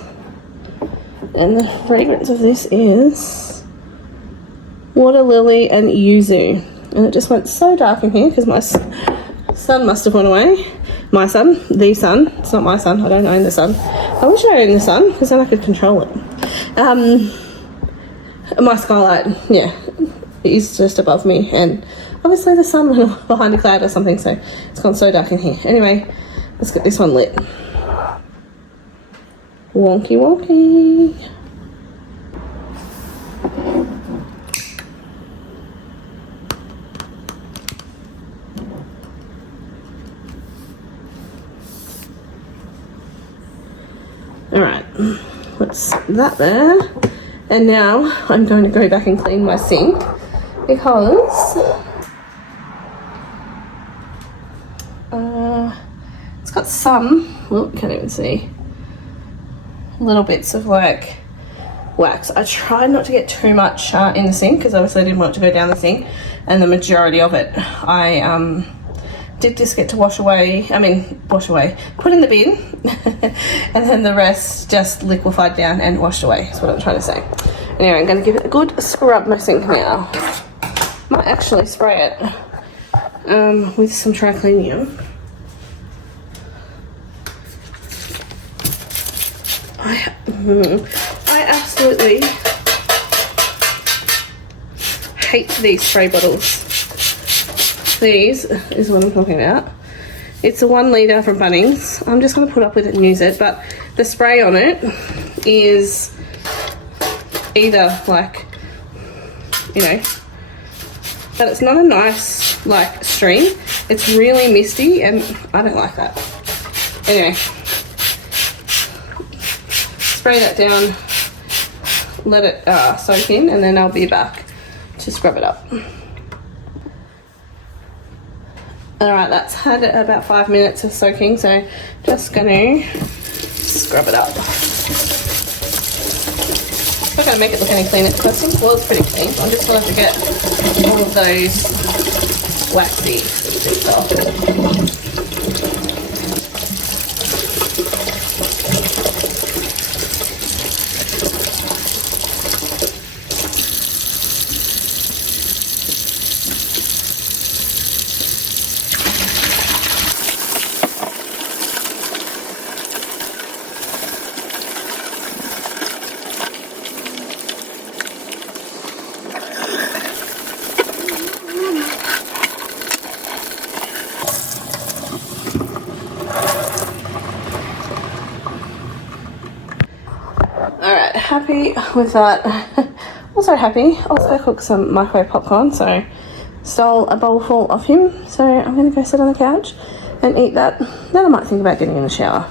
And the fragrance of this is water lily and yuzu. And it just went so dark in here because my sun must have gone away. My son, the sun. It's not my son. I don't own the sun. I wish I owned the sun because then I could control it. My skylight, yeah, is just above me, and obviously the sun went behind a cloud or something, so it's gone so dark in here. Anyway, let's get this one lit. Wonky wonky. Alright, let's set that there. And now I'm going to go back and clean my sink because it's got some, oh, can't even see, little bits of like wax. I tried not to get too much in the sink because obviously I didn't want it to go down the sink, and the majority of it I did just get to put in the bin and then the rest just liquefied down and washed away, is what I'm trying to say. Anyway, I'm going to give it a good scrub my sink now. Might actually spray it with some triclinium. I absolutely hate these spray bottles. These is what I'm talking about. It's a 1 litre from Bunnings. I'm just going to put up with it and use it, but the spray on it is either like, you know, but it's not a nice like stream. It's really misty and I don't like that. Anyway, spray that down, let it soak in, and then I'll be back to scrub it up. Alright, that's had about 5 minutes of soaking, so just gonna scrub it up. I'm not gonna make it look any cleaner because I think it was pretty clean. I'm just gonna have to get all of those waxy bits off. Alright, happy with that. Also happy, also cooked some microwave popcorn, so stole a bowl full of him. So I'm going to go sit on the couch and eat that. Then I might think about getting in the shower.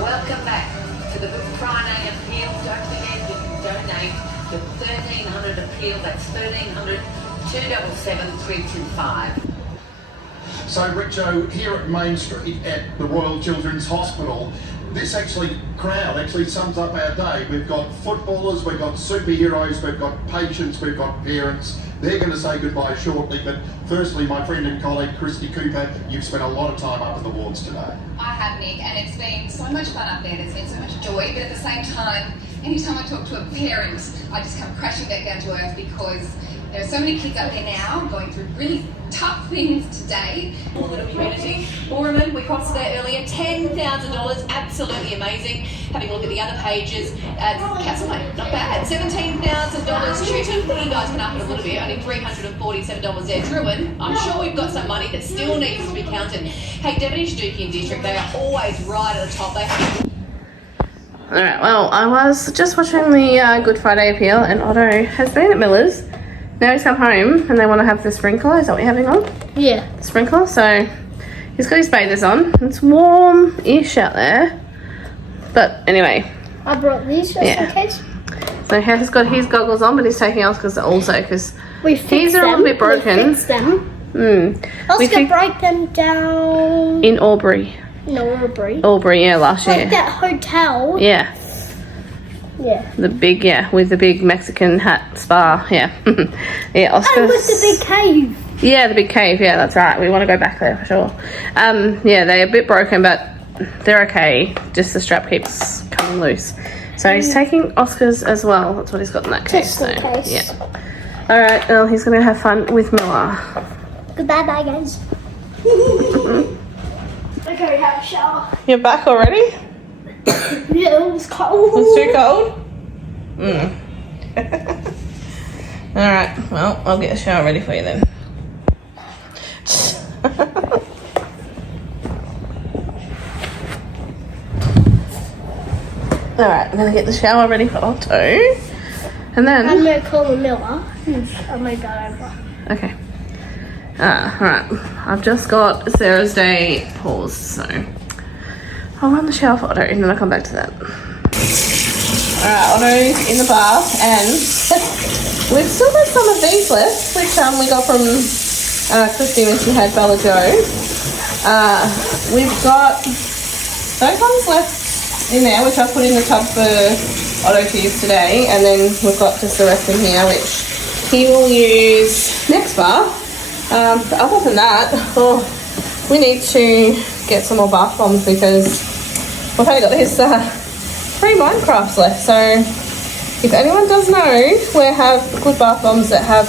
Welcome back to the Good Friday appeal. Don't forget you can donate to 1300 appeal. That's 1300 277 325. So, Richo, here at Main Street at the Royal Children's Hospital, this crowd actually sums up our day. We've got footballers, we've got superheroes, we've got patients, we've got parents. They're going to say goodbye shortly, but firstly, my friend and colleague Christy Cooper, you've spent a lot of time up in the wards today. I have, Nick, and it's been so much fun up there. There's been so much joy, but at the same time, anytime I talk to a parent, I just come crashing back down to earth because there are so many kids out there now going through really tough things today. Little community ballroom, we crossed there earlier, $10,000, absolutely amazing. Having a look at the other pages, Castlemaine, not bad, $17,000. Shooting, you guys can up it a little bit, only $347 there. Druin, I'm sure we've got some money that still needs to be counted. Hey, Devonish, Dookie and District, they are always right at the top. Alright, well, I was just watching the Good Friday appeal, and Otto has been at Miller's. Now he's come home and they want to have the sprinkler. Is that what you're having on? Yeah. The sprinkler. So he's got his bathers on. It's warm-ish out there. But anyway. I brought these just in case. So he's got his goggles on, but he's taking ours because his are a little bit broken. We fixed them. Oscar broke them down in Albury. No, Albury. Albury, yeah, last year. Like that hotel. Yeah. Yeah. With the big Mexican hat spa, yeah. Yeah, Oscar. And with the big cave. Yeah, the big cave, yeah, that's right. We want to go back there for sure. Yeah, they're a bit broken, but they're okay. Just the strap keeps coming loose. So he's taking Oscar's as well. That's what he's got in that case. Just in case. Yeah. Alright, well, he's going to have fun with Miller. Goodbye, bye, guys. Okay, have a shower. You're back already? Yeah, it was cold. It was too cold? Alright, well, I'll get a shower ready for you then. Alright, I'm going to get the shower ready for Otto. And then... I'm going to call the Miller. I'm going to go over. Okay. Alright, I've just got Sarah's day paused, so I'll run the shower for Otto and then I'll come back to that. Alright, Otto's in the bath and we've still got some of these left, which we got from Christy when she had Bella Joe. We've got those ones left in there, which I put in the tub for Otto to use today, and then we've got just the rest in here, which he will use next bath. Other than that, we need to get some more bath bombs because we've only got these 3 Minecrafts left. So if anyone does know where have good bath bombs that have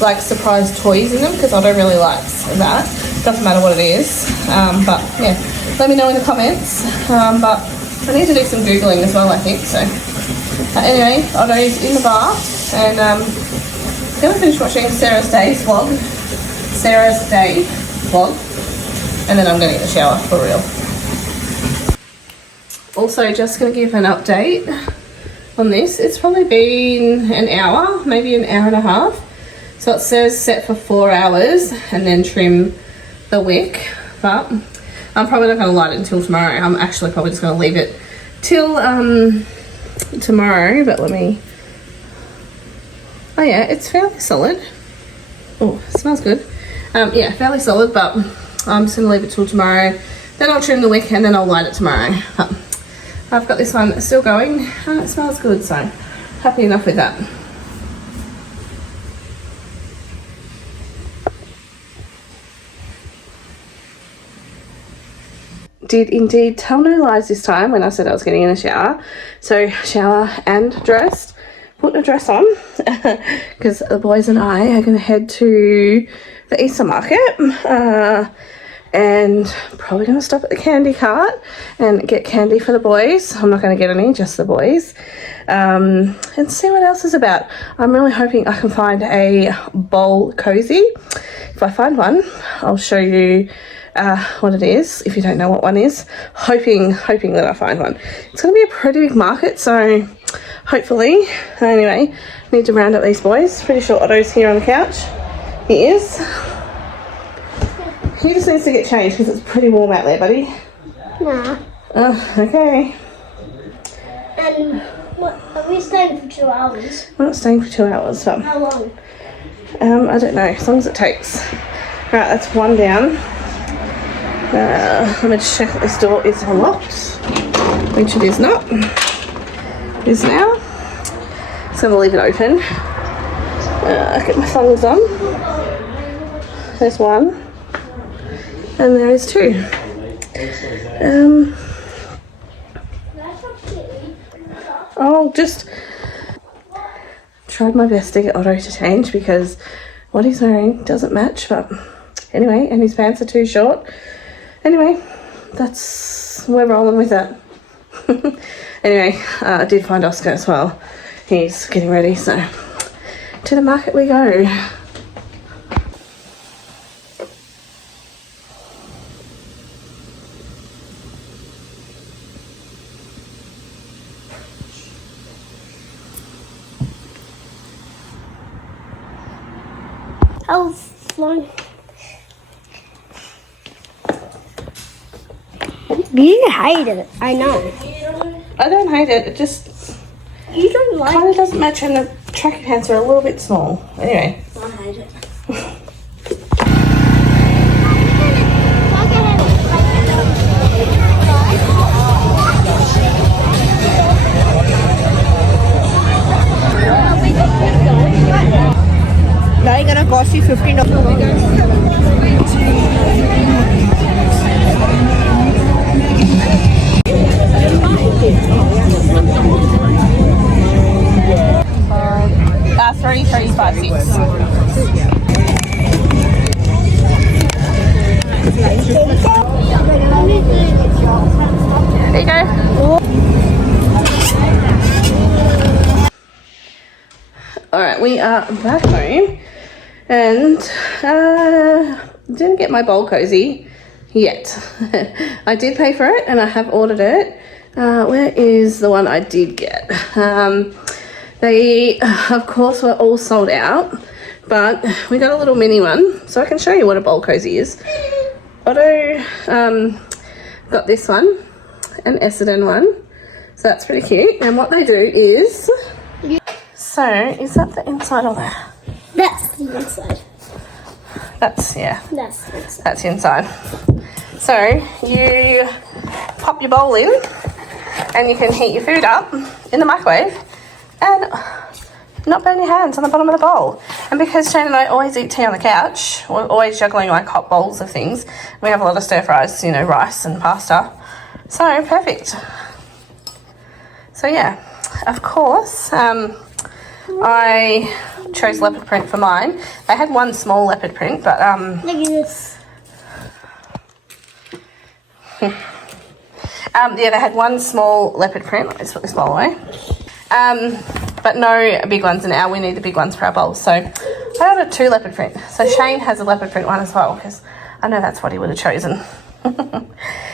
like surprise toys in them, because Otto really likes that. Doesn't matter what it is, but yeah, let me know in the comments. But I need to do some Googling as well, I think. So anyway, Otto's in the bath. And gonna finish watching Sarah's Day vlog, and then I'm gonna get a shower for real. Also, just gonna give an update on this. It's probably been an hour, maybe an hour and a half. So it says set for 4 hours and then trim the wick, but I'm probably not going to light it until tomorrow. I'm actually probably just going to leave it till tomorrow, but let me... Oh yeah, it's fairly solid. Oh, it smells good. Yeah, fairly solid, but I'm just going to leave it till tomorrow. Then I'll trim the wick and then I'll light it tomorrow. But I've got this one still going and it smells good, so happy enough with that. Did indeed tell no lies this time when I said I was getting in a shower. So shower and dressed. Put a dress on because the boys and I are going to head to the Easter market and probably going to stop at the candy cart and get candy for the boys. I'm not going to get any, just the boys, and see what else is about. I'm really hoping I can find a bowl cozy. If I find one, I'll show you what it is, if you don't know what one is. Hoping that I find one. It's going to be a pretty big market, so hopefully. Anyway, need to round up these boys. Pretty sure Otto's here on the couch. He is. He just needs to get changed because it's pretty warm out there, buddy. Nah. Oh, okay. And what, are we staying for 2 hours? We're not staying for 2 hours, so. How long? I don't know, as long as it takes. Right, that's one down. Let me just check that this door is unlocked, which it is not. It is now. So I'm going to leave it open. Get my thongs on. There's one. And there is two. I'll just tried my best to get Otto to change because what he's wearing doesn't match, but anyway, and his pants are too short. Anyway, we're rolling with that. Anyway, I did find Oscar as well. He's getting ready, so to the market we go. How long? You hate it, I know. I don't hate it, it just You don't like kind of doesn't match, and the tracky pants are a little bit small. Anyway. I hate it. They're gonna cost you $15. That's 35.6. There you go. Alright, we are back home and didn't get my bowl cozy yet. I did pay for it and I have ordered it. Where is the one I did get? They, of course, were all sold out, but we got a little mini one, so I can show you what a bowl cozy is. Otto got this one, an Essendon one, so that's pretty cute. And what they do is, so is that the inside or there? That's the inside. That's, yeah, That's the inside. that's inside. So you pop your bowl in and you can heat your food up in the microwave and not burn your hands on the bottom of the bowl. And because Shane and I always eat tea on the couch, we're always juggling like hot bowls of things. We have a lot of stir fries, you know, rice and pasta. So perfect. So yeah, of course, I chose leopard print for mine. They had one small leopard print, but Look at this. yeah, they had one small leopard print. Let's put this bowl away. but no big ones now. We need the big ones for our bowls. So I ordered 2 leopard print. So Shane has a leopard print one as well, because I know that's what he would have chosen.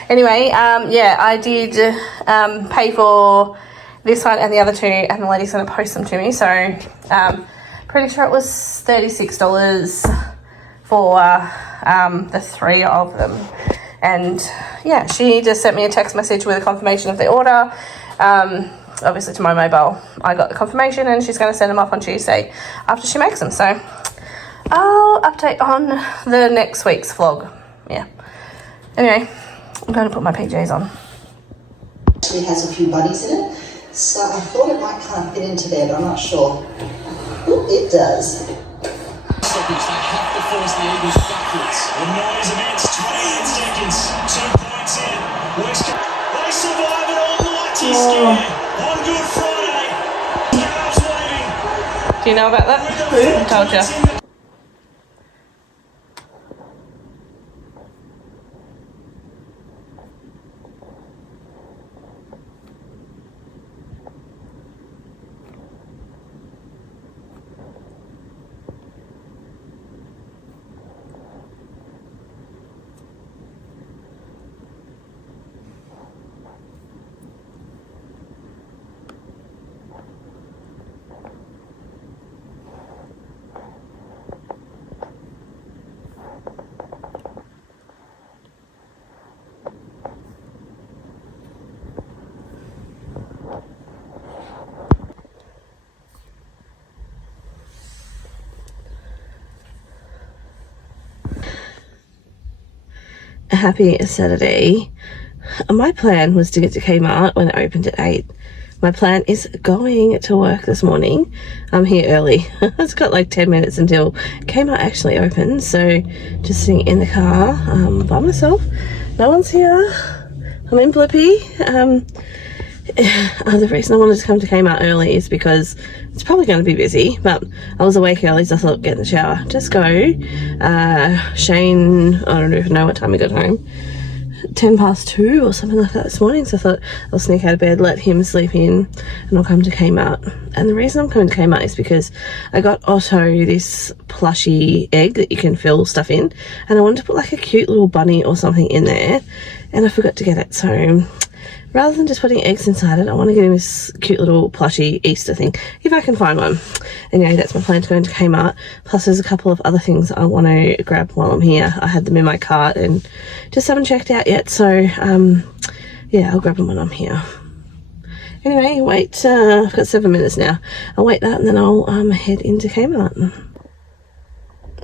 Anyway, yeah, I did pay for this one and the other 2, and the lady's going to post them to me. So pretty sure it was $36 for the 3 of them. And yeah, she just sent me a text message with a confirmation of the order. Obviously to my mobile, I got the confirmation, and she's going to send them off on Tuesday after she makes them. So I'll update on the next week's vlog. Yeah. Anyway, I'm going to put my PJs on. Actually has a few bunnies in it, so I thought it might can't fit into there, but I'm not sure. Ooh, it does. Seconds, they have to force the Eagles backwards. The noise immense, 28 seconds, 2 points in. West Coast, they survive it all, mighty scare. On Good Friday, Cavs waiting. Do you know about that? I told you. Happy Saturday. My plan was to get to Kmart when it opened at 8. My plan is going to work this morning. I'm here early. It's got like 10 minutes until Kmart actually opens, so just sitting in the car by myself. No one's here. I'm in Blippi. The reason I wanted to come to Kmart early is because it's probably going to be busy, but I was awake early, so I thought, get in the shower, just go. Shane, I don't even know what time he got home, 2:10 or something like that this morning, so I thought I'll sneak out of bed, let him sleep in, and I'll come to Kmart. And the reason I'm coming to Kmart is because I got Otto this plushy egg that you can fill stuff in, and I wanted to put like a cute little bunny or something in there, and I forgot to get it. So rather than just putting eggs inside it, I want to get him this cute little plushy Easter thing, if I can find one. Anyway, that's my plan to go into Kmart. Plus there's a couple of other things I want to grab while I'm here. I had them in my cart and just haven't checked out yet, so yeah, I'll grab them when I'm here. Anyway, wait, I've got 7 minutes now. I'll wait that and then I'll head into Kmart.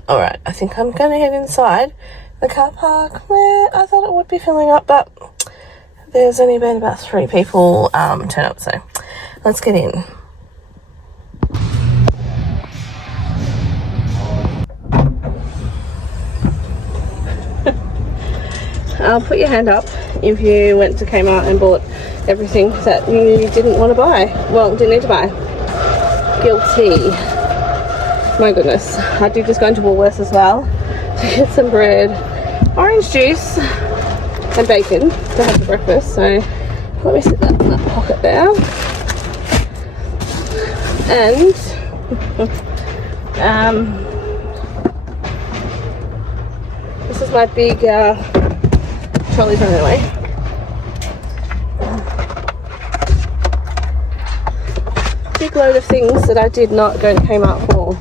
Alright, I think I'm going to head inside the car park where I thought it would be filling up, but there's only been about 3 people turn up, so let's get in. Put your hand up if you went to Kmart and bought everything that you didn't want to buy. Well, didn't need to buy. Guilty. My goodness. I did just go into Woolworths as well to get some bread, orange juice, and bacon to have for breakfast. So let me sit that in that pocket there. And this is my big trolleys on their way. Big load of things that I did not go to Kmart for.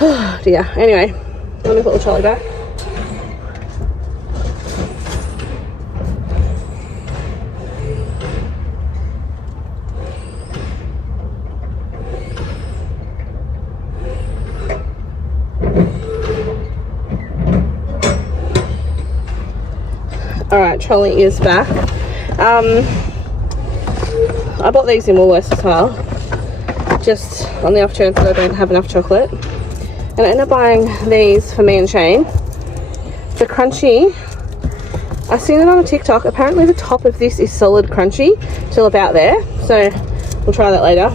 Oh dear. Anyway, let me put the trolley back. Alright, trolley is back. I bought these in Woolworths as well, just on the off chance that I don't have enough chocolate. And I ended up buying these for me and Shane. The crunchy, I've seen it on a TikTok. Apparently the top of this is solid crunchy till about there, so we'll try that later.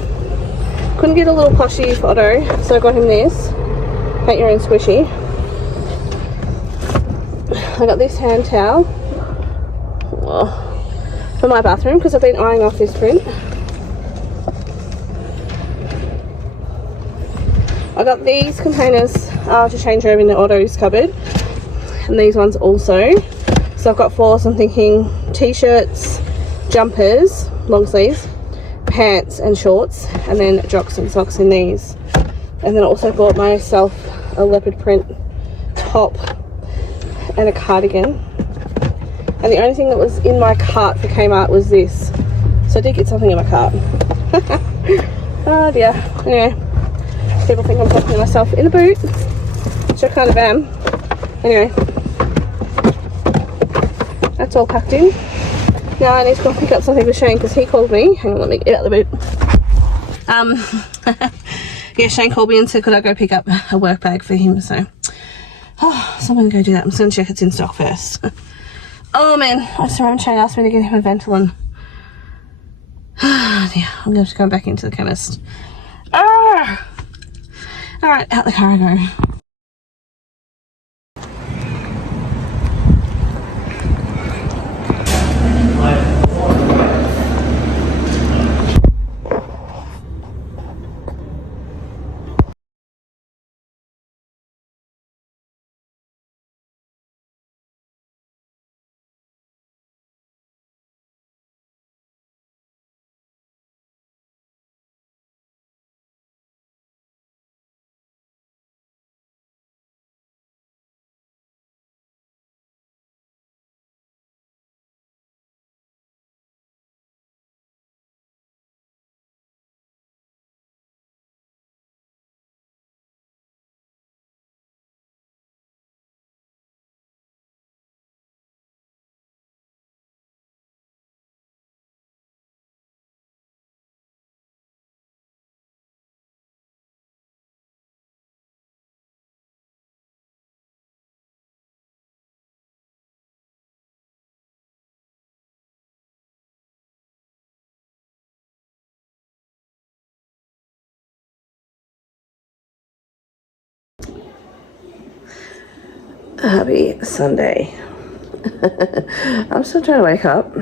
Couldn't get a little plushie for Otto, so I got him this. Paint your own squishy. I got this hand towel for my bathroom because I've been eyeing off this print. I got these containers to change over in the Otto's cupboard, and these ones also. So I've got 4, so I'm thinking t-shirts, jumpers, long sleeves, pants and shorts, and then jocks and socks in these. And then I also bought myself a leopard print top and a cardigan. And the only thing that was in my cart for Kmart was this. So I did get something in my cart. Oh dear. Anyway, people think I'm talking to myself in a boot, which I kind of am. Anyway, that's all packed in. Now I need to go pick up something for Shane because he called me. Hang on, let me get out the boot. Yeah, Shane called me and said could I go pick up a work bag for him, so I'm going to go do that. I'm just going to check it's in stock first. Oh man, I just remembered Shane asked me to get him a Ventolin. Yeah, I'm going to have to go back into the chemist. Alright, out the car I go. Happy Sunday. I'm still trying to wake up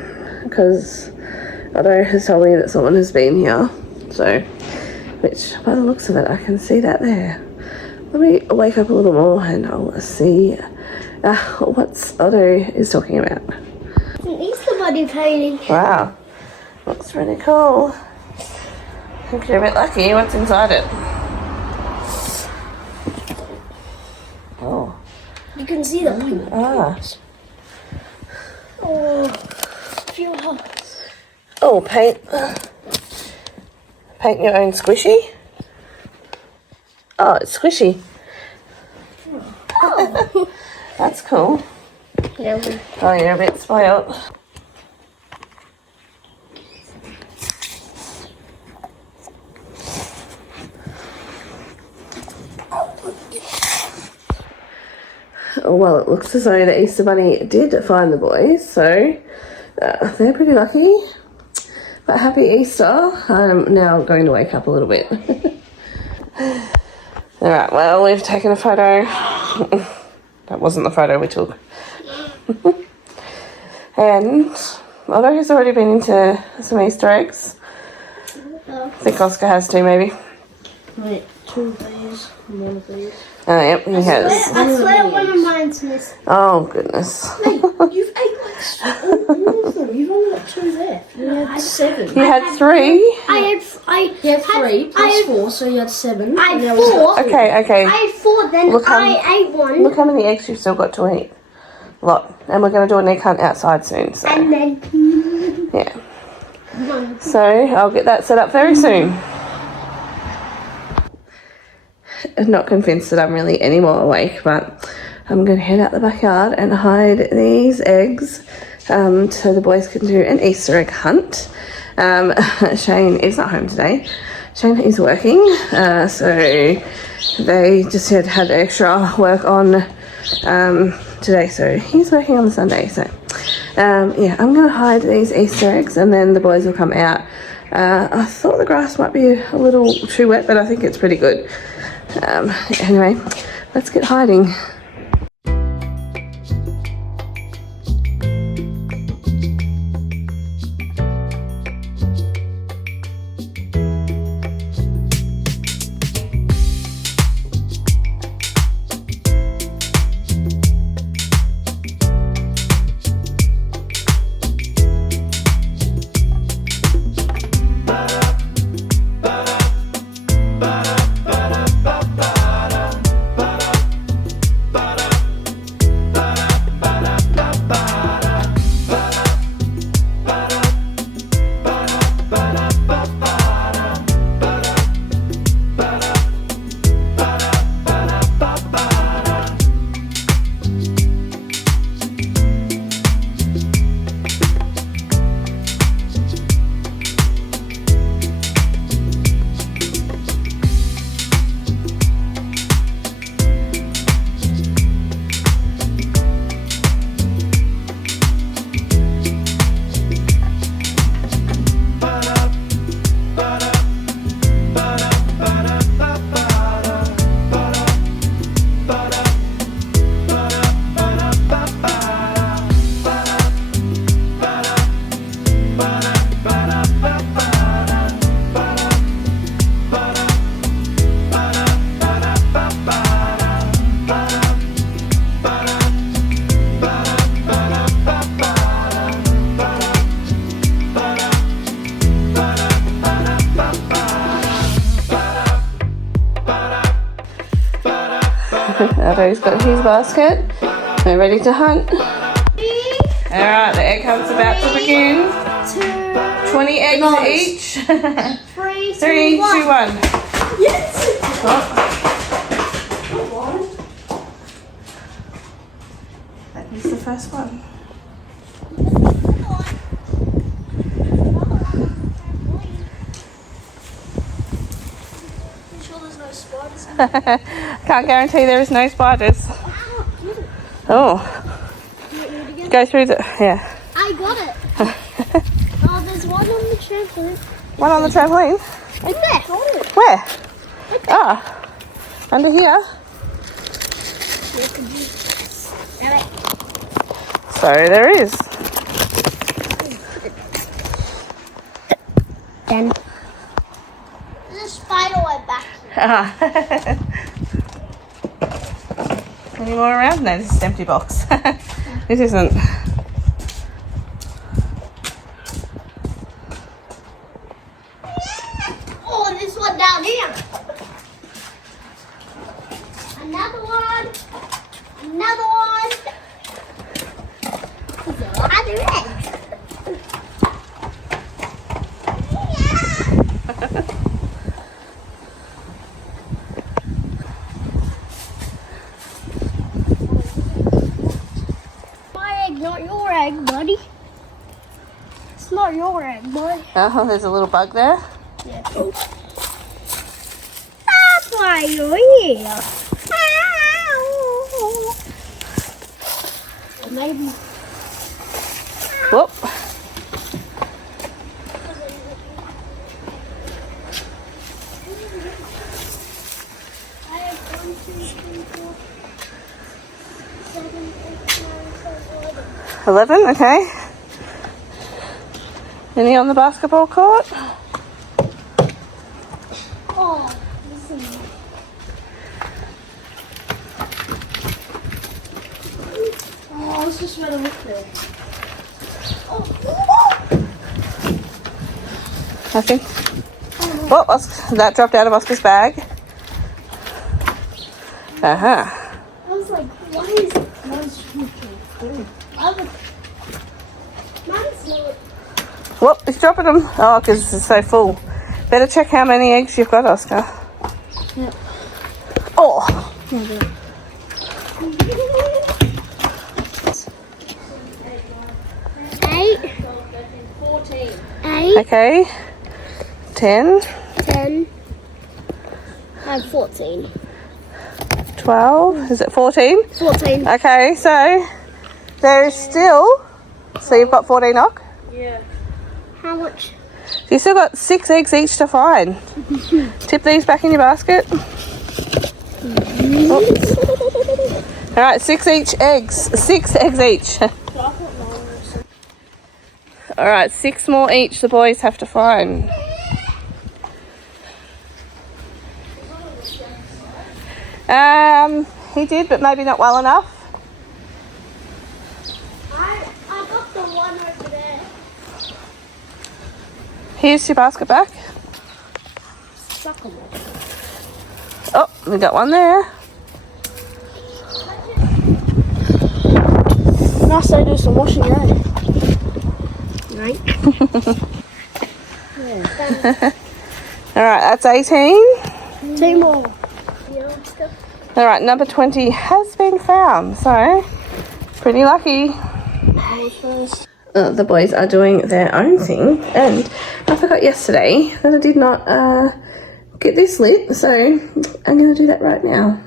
because Otto has told me that someone has been here, so, which by the looks of it I can see that there. Let me wake up a little more and I'll see what Otto is talking about. It's an Easter bunny painting. Wow, looks really cool. I think you're a bit lucky. What's inside it? Oh. You can see the paint. Ah. Oh, feel hot. Oh, paint your own squishy? Oh, it's squishy. Oh. That's cool. Yeah. Oh, you're a bit spoiled. Well, it looks as though the Easter Bunny did find the boys, so they're pretty lucky. But happy Easter. I'm now going to wake up a little bit. Alright, well, we've taken a photo. That wasn't the photo we took. And Otto has already been into some Easter eggs. I think Oscar has too, maybe. Wait, 2 of these and 1 of these. Oh, yep, he has. I swear one of mine's missing. Oh, goodness. Mate, you've ate like all of them. You've only got 2 left. You had 7. You had 3? You had 3 plus 4, so you had 7. I had 4. Okay. I had 4, then I ate 1. Look how many eggs you've still got to eat. A lot. And we're going to do an egg hunt outside soon. So. And then... Yeah. So, I'll get that set up very soon. I'm not convinced that I'm really any more awake, but I'm going to head out the backyard and hide these eggs so the boys can do an Easter egg hunt. Shane is not home today. Shane is working, so they just had extra work on today, so he's working on the Sunday. So yeah, I'm going to hide these Easter eggs and then the boys will come out. I thought the grass might be a little too wet, but I think it's pretty good. Anyway, let's get hiding. Eyebrow got his basket. We're ready to hunt. Alright, the egg hunt's about to begin. 20 eggs each. 3, 3, 2, 1. Yes! Oh. That is the first one. You sure there's no spiders? Can't guarantee there is no spiders. Oh. Go through the, yeah. I got it. Oh, there's one on the trampoline. One on the trampoline? Right there. Where? Ah, under here. So there is. Then. There's a spider web back here. Ah. Any more around? No, this is an empty box. This isn't. Oh, this one down here. Another one. Another one. There's a lot of eggs. My egg, not your egg, buddy. It's not your egg, buddy. Oh, there's a little bug there. Yeah. That's why you're here. Or maybe. Whoop. I have 1, 2, 3, 4, 7, 8, 9, 10, 11. 11, okay. Any on the basketball court? Oh, listen. Oh, I was just trying to look there. Oh. Nothing. Oh, that dropped out of Oscar's bag. Uh-huh. I was like, why is mine's shooting through? Mine's not. Whoop, he's dropping them. Oh, because it's so full. Better check how many eggs you've got, Oscar. Yep. Oh. 8. 14. 8. Okay. 10. 10. And 14. 12. Is it 14? 14. Okay, so there is still. So you've got 14 knock? Yeah. How much? So you've still got 6 eggs each to find. Tip these back in your basket. Oops. All right, 6 each eggs. 6 eggs each. All right, 6 more each the boys have to find. He did, but maybe not well enough. I got the one over there. Here's your basket back. Oh, we got one there. Nice to do some washing there. Right. All right, that's 18. 2 more. All right, number 20 has been found, so pretty lucky. The boys are doing their own thing, and I forgot yesterday that I did not get this lit, so I'm going to do that right now.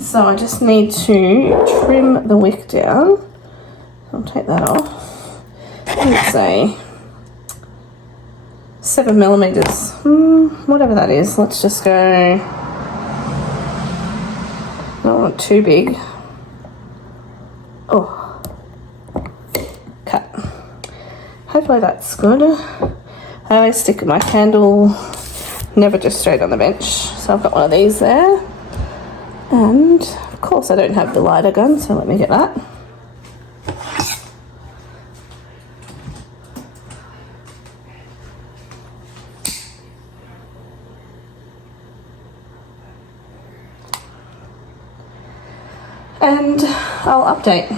So I just need to trim the wick down. I'll take that off. Let's say 7 millimeters, whatever that is. Let's just go. Not want too big. Oh, cut. Hopefully that's good. I always stick my candle never just straight on the bench, so I've got one of these there. And of course I don't have the lighter gun, so let me get that. and I'll update.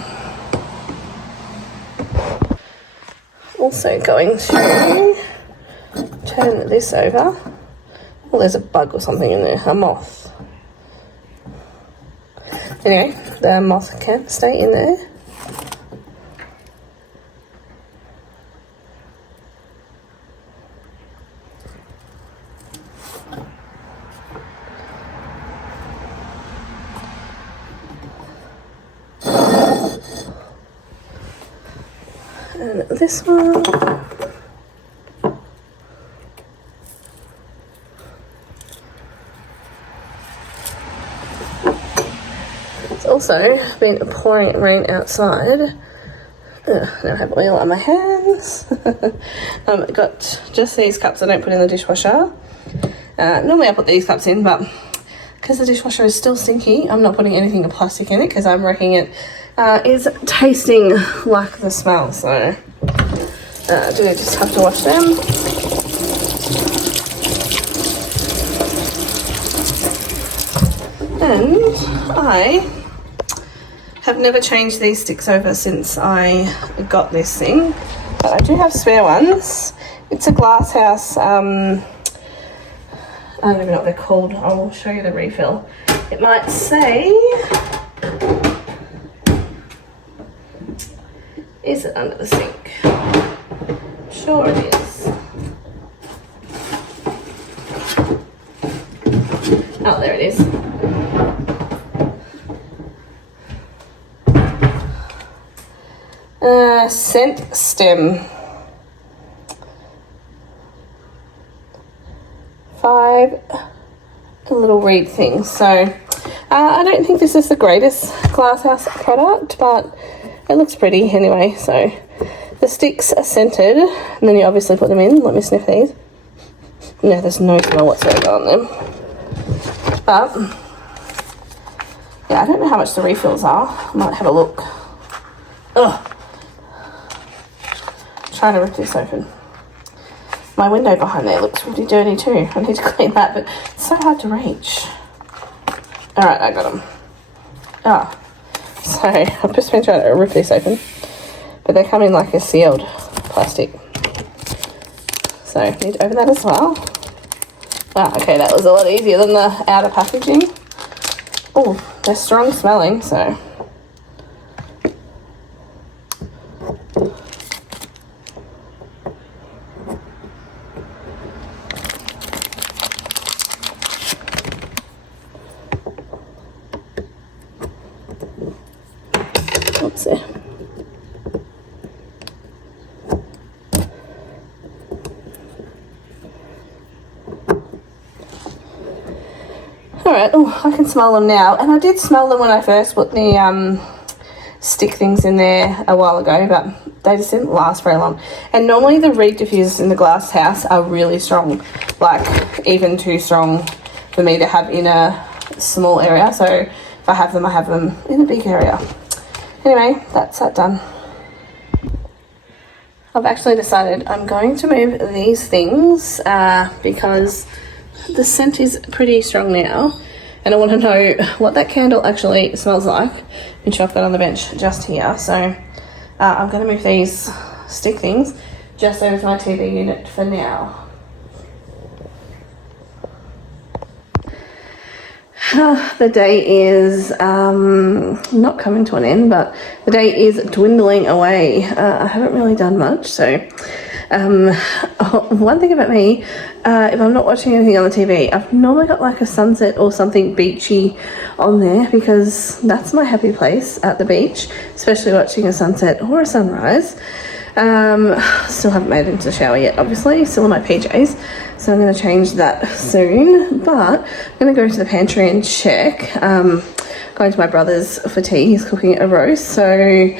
Also going to turn this over. Well, there's a bug or something in there, a moth. Anyway, the moth can stay in there. And this one. It's also been pouring rain outside. Now I have oil on my hands. Got just these cups I don't put in the dishwasher. Normally I put these cups in, but because the dishwasher is still stinky, I'm not putting anything of plastic in it because I'm reckon it is tasting like the smell. So do I just have to wash them? And I have never changed these sticks over since I got this thing, but I do have spare ones. It's a glass house, I don't even know what they're called. I'll show you the refill. It might say, is it under the sink? Sure it is. Oh, there it is. Scent stem. 5 little reed things. So I don't think this is the greatest glasshouse product, but it looks pretty anyway. So the sticks are scented, and then you obviously put them in. Let me sniff these. No, there's no smell whatsoever on them. But yeah, I don't know how much the refills are. I might have a look. Ugh. Trying to rip this open. My window behind there looks really dirty too. I need to clean that, but it's so hard to reach. Alright, I got them. So I've just been trying to rip this open, but they come in like a sealed plastic. So I need to open that as well. Okay, that was a lot easier than the outer packaging. Oh, they're strong smelling, so. Oopsie. Alright, oh, I can smell them now. And I did smell them when I first put the stick things in there a while ago, but they just didn't last very long. And normally the reed diffusers in the glass house are really strong, like even too strong for me to have in a small area. So if I have them in a big area. Anyway, that's that done. I've actually decided I'm going to move these things because the scent is pretty strong now, and I want to know what that candle actually smells like, which I've got on the bench just here. So I'm going to move these stick things just over to my TV unit for now. The day is not coming to an end, but the day is dwindling away. I haven't really done much, so one thing about me, if I'm not watching anything on the TV, I've normally got like a sunset or something beachy on there, because that's my happy place at the beach, especially watching a sunset or a sunrise. Still haven't made it into the shower yet, obviously, still in my PJs, so I'm going to change that soon. But I'm going to go to the pantry and check. Going to my brother's for tea, he's cooking a roast, so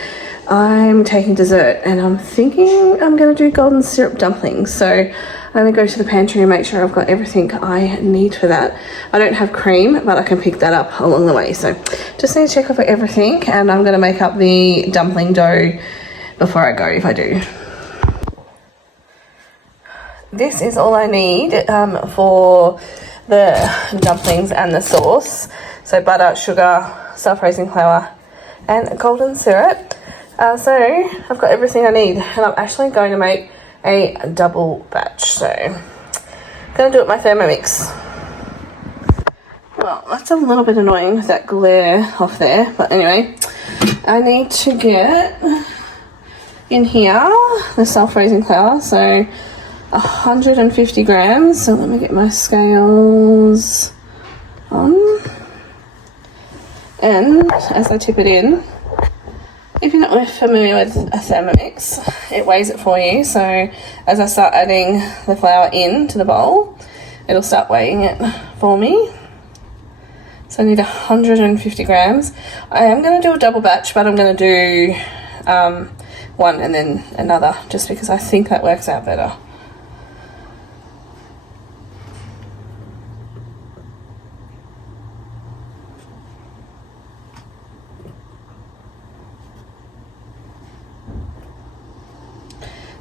I'm taking dessert, and I'm thinking I'm going to do golden syrup dumplings. So I'm going to go to the pantry and make sure I've got everything I need for that. I don't have cream, but I can pick that up along the way, so just need to check over everything, and I'm going to make up the dumpling dough before I go, if I do. This is all I need for the dumplings and the sauce. So butter, sugar, self-raising flour, and golden syrup. So I've got everything I need, and I'm actually going to make a double batch. So I'm going to do it with my Thermomix. Well, that's a little bit annoying with that glare off there, but anyway, I need to get in here the self-raising flour, so 150 grams. So let me get my scales on, and as I tip it in, if you're not familiar with a Thermomix, it weighs it for you. So as I start adding the flour into the bowl, it'll start weighing it for me. So I need 150 grams. I am going to do a double batch, but I'm going to do one and then another, just because I think that works out better.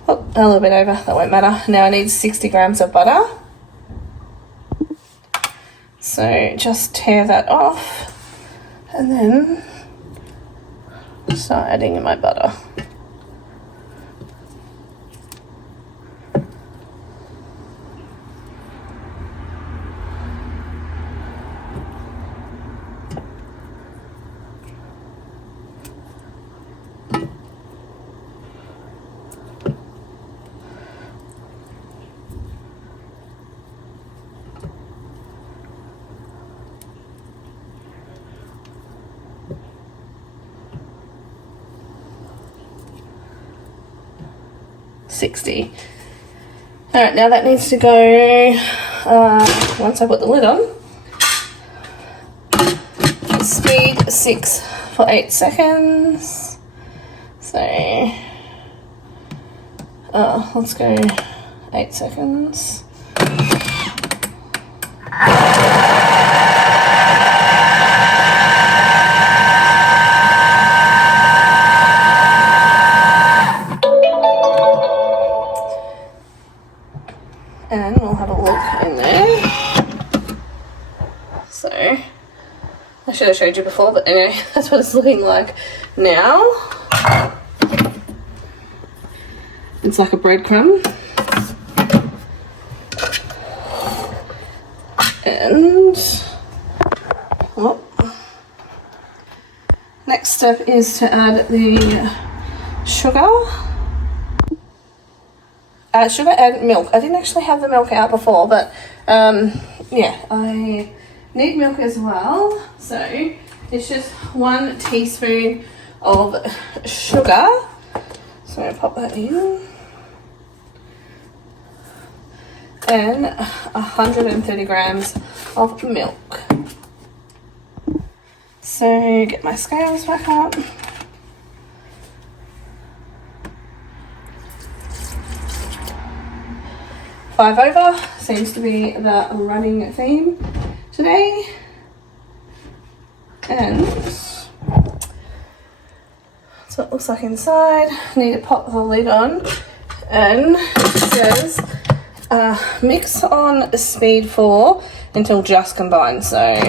Oh, a little bit over, that won't matter. Now I need 60 grams of butter. So just tear that off and then start adding in my butter. $60. Alright, now that needs to go, once I put the lid on, speed 6 for 8 seconds. So, let's go 8 seconds. And we'll have a look in there. So, I should have showed you before, but anyway, that's what it's looking like now. It's like a breadcrumb. And, well, next step is to add the sugar. Sugar and milk. I didn't actually have the milk out before, but yeah, I need milk as well. So it's just 1 teaspoon of sugar. So I pop that in. And 130 grams of milk. So get my scales back up. Five over seems to be the running theme today. And that's what it looks like inside. Need to pop the lid on, and it says mix on speed 4 until just combined. So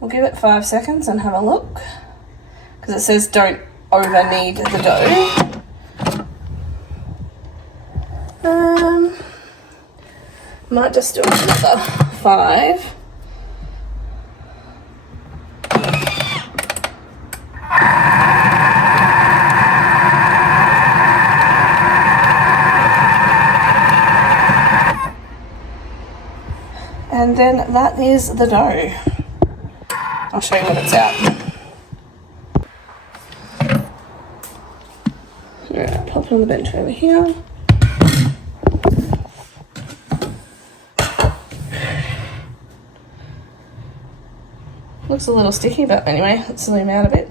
we'll give it 5 seconds and have a look, because it says don't over knead the dough. Might just do another 5. And then that is the dough. I'll show you what it's at. Alright, pop it on the bench over here. Looks a little sticky, but anyway, let's zoom out a bit.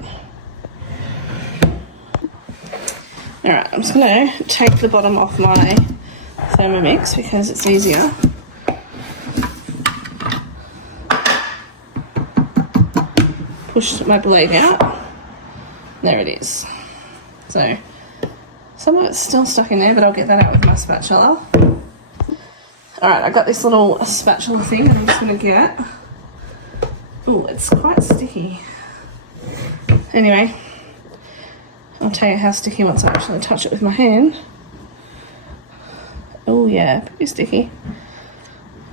Alright, I'm just going to take the bottom off my Thermomix because it's easier. Push my blade out. There it is. So Some of it's still stuck in there, but I'll get that out with my spatula. Alright, I got this little spatula thing that I'm just going to get. Oh, it's quite sticky. Anyway, I'll tell you how sticky once I actually touch it with my hand. Oh yeah, pretty sticky.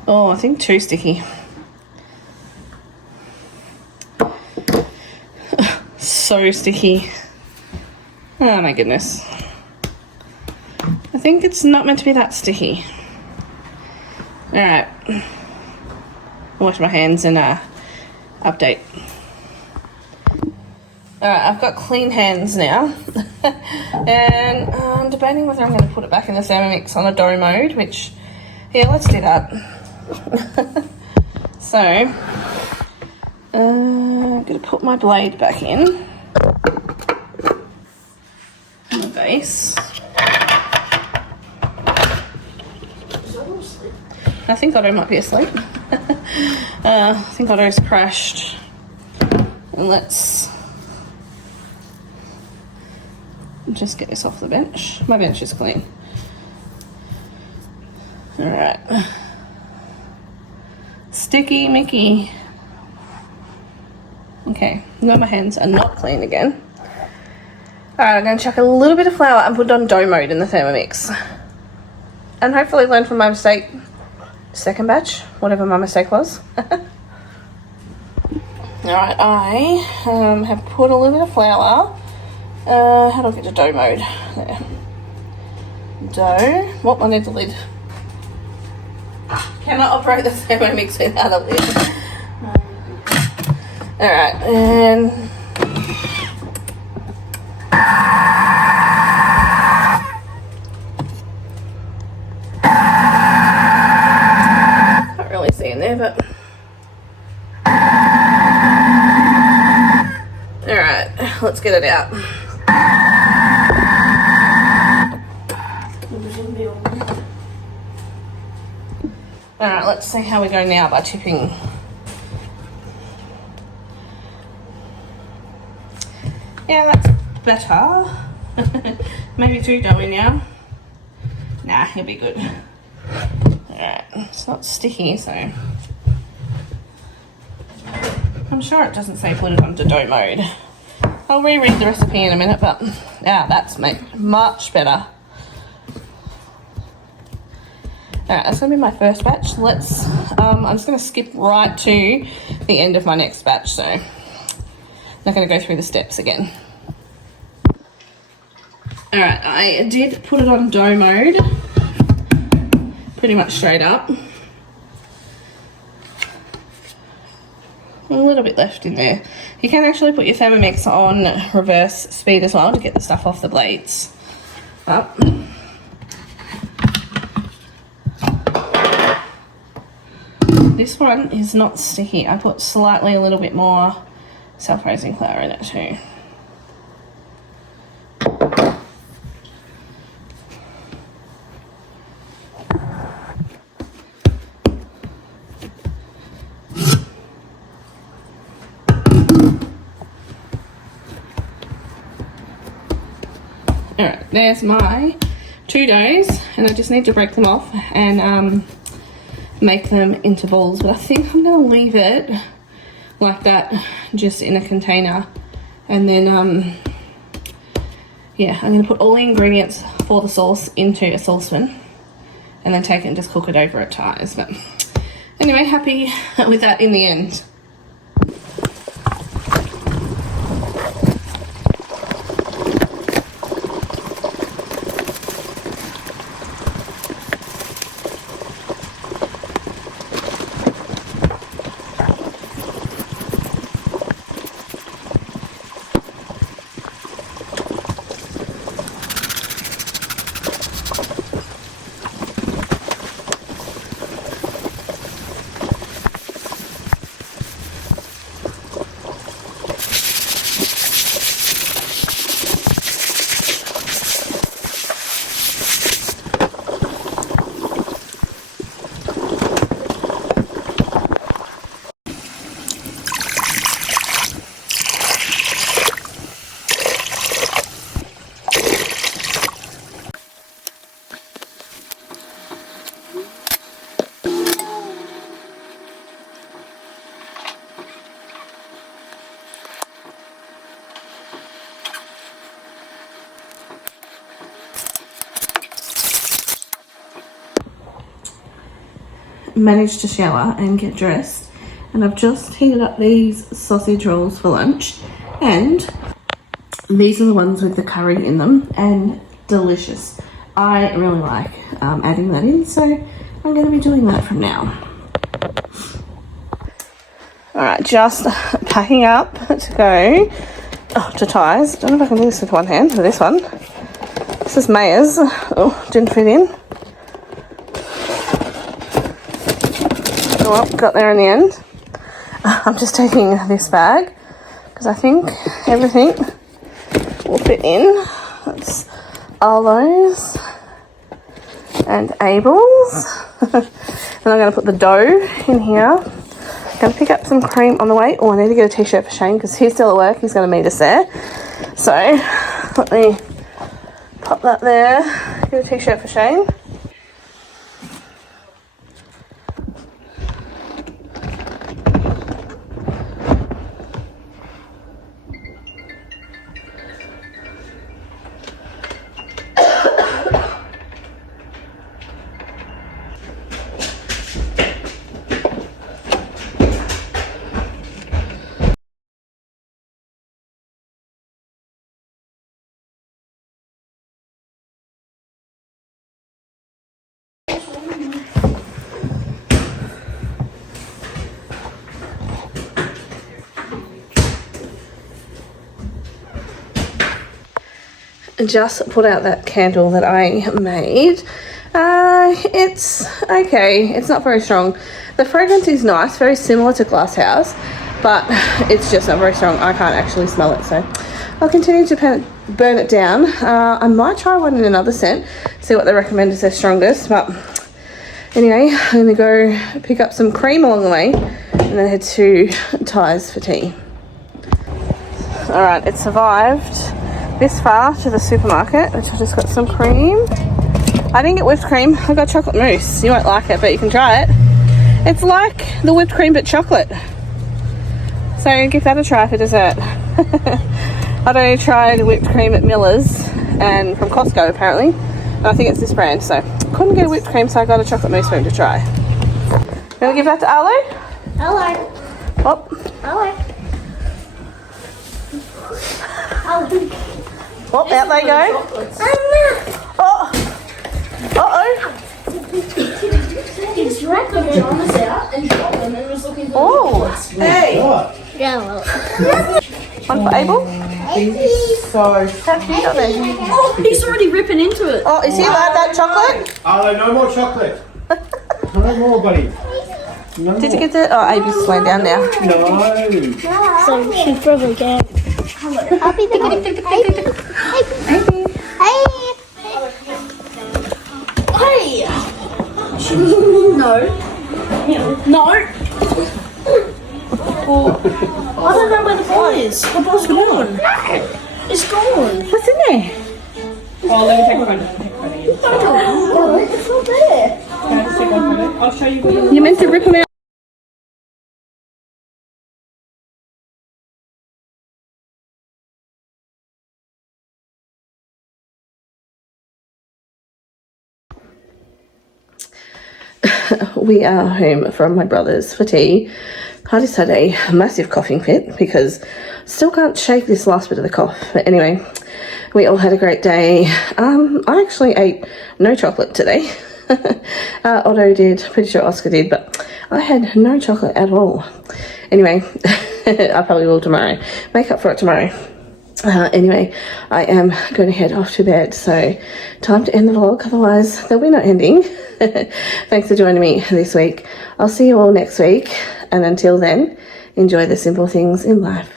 Oh, I think too sticky. So sticky. Oh my goodness. I think it's not meant to be that sticky. Alright. Wash my hands and update. Alright, I've got clean hands now. And I'm debating whether I'm going to put it back in the Thermomix on a dough mode, which, yeah, let's do that. So, I'm going to put my blade back in. The base. I think Otto might be asleep. I think Otto's crashed. And let's just get this off the bench. My bench is clean. Alright. Sticky Mickey. Okay, now my hands are not clean again. Alright, I'm going to chuck a little bit of flour and put it on dough mode in the Thermomix. And hopefully learn from my mistake. Second batch, whatever my mistake was. Alright, I have put a little bit of flour. How do I get to dough mode? There. Dough. What? I need the lid. Cannot operate the Thermomix without a lid. Alright, and can't really see in there, but alright, let's get it out. Alright, let's see how we go now by tipping. Yeah, that's better. Maybe too doughy now. Nah, he'll be good. Alright, it's not sticky, so I'm sure it doesn't say put it onto dough mode. I'll reread the recipe in a minute, but yeah, that's much better. Alright, that's going to be my first batch. Let's, I'm just going to skip right to the end of my next batch, so I'm not going to go through the steps again. Alright, I did put it on dough mode, pretty much straight up. A little bit left in there. You can actually put your Thermomix on reverse speed as well to get the stuff off the blades. Up. This one is not sticky. I put slightly a little bit more self-raising flour in it too. Alright, there's my 2 doughs, and I just need to break them off and make them into balls, but I think I'm going to leave it like that, just in a container, and then yeah, I'm going to put all the ingredients for the sauce into a saucepan and then take it and just cook it over at ties. But anyway, happy with that in the end. managed to shower and get dressed, and I've just heated up these sausage rolls for lunch, and these are the ones with the curry in them, and delicious. I really like adding that in, so I'm going to be doing that from now. Alright, just packing up to go to Ty's. Don't know if I can do this with one hand, with this one. This is Maya's. Oh, didn't fit in. Oh, well, got there in the end. I'm just taking this bag because I think everything will fit in. That's Arlo's and Abel's. And I'm going to put the dough in here. I'm going to pick up some cream on the way. Oh, I need to get a t-shirt for Shane because he's still at work. He's going to meet us there. So let me pop that there. Get a t-shirt for Shane. Just put out that candle that I made. It's okay. It's not very strong. The fragrance is nice, very similar to Glass House, but it's just not very strong. I can't actually smell it, so I'll continue to burn it down. I might try one in another scent, see what they recommend is their strongest, but anyway, I'm going to go pick up some cream along the way and then head to Ty's for tea. Alright, it survived this far to the supermarket, which I just got some cream. I didn't get whipped cream, I got chocolate mousse. You won't like it, but you can try it. It's like the whipped cream but chocolate. So give that a try for dessert. I'd only tried whipped cream at Miller's and from Costco apparently. And I think it's this brand, so couldn't get a whipped cream, so I got a chocolate mousse for him to try. You want to give that to Arlo? Hello. Oh. Hello. Oh, out they go. Oh. Uh-oh. He's dragged the pajamas out and dropped them and was looking for Oh. Hey. Yeah. One for Abel. So How cute are they? Oh, he's already ripping into it. Oh, is he allowed that chocolate? Arlo, no more chocolate. No more, buddy. No Did you get the... Oh, Abel's laying down now. No. So she's probably down. Happy Hey! No. No. I don't know where the ball is. The ball's gone. It's gone. What's in there? Oh, let me take a photo. It's not there. Can I just take one photo? I'll show you. You meant to rip them out. We are home from my brother's for tea. I just had a massive coughing fit because still can't shake this last bit of the cough. But anyway, we all had a great day. I actually ate no chocolate today. Otto did, pretty sure Oscar did, but I had no chocolate at all. Anyway, I probably will tomorrow. Make up for it tomorrow. Anyway, I am going to head off to bed, so time to end the vlog, otherwise there'll be no ending. Thanks for joining me this week. I'll see you all next week, and until then, enjoy the simple things in life.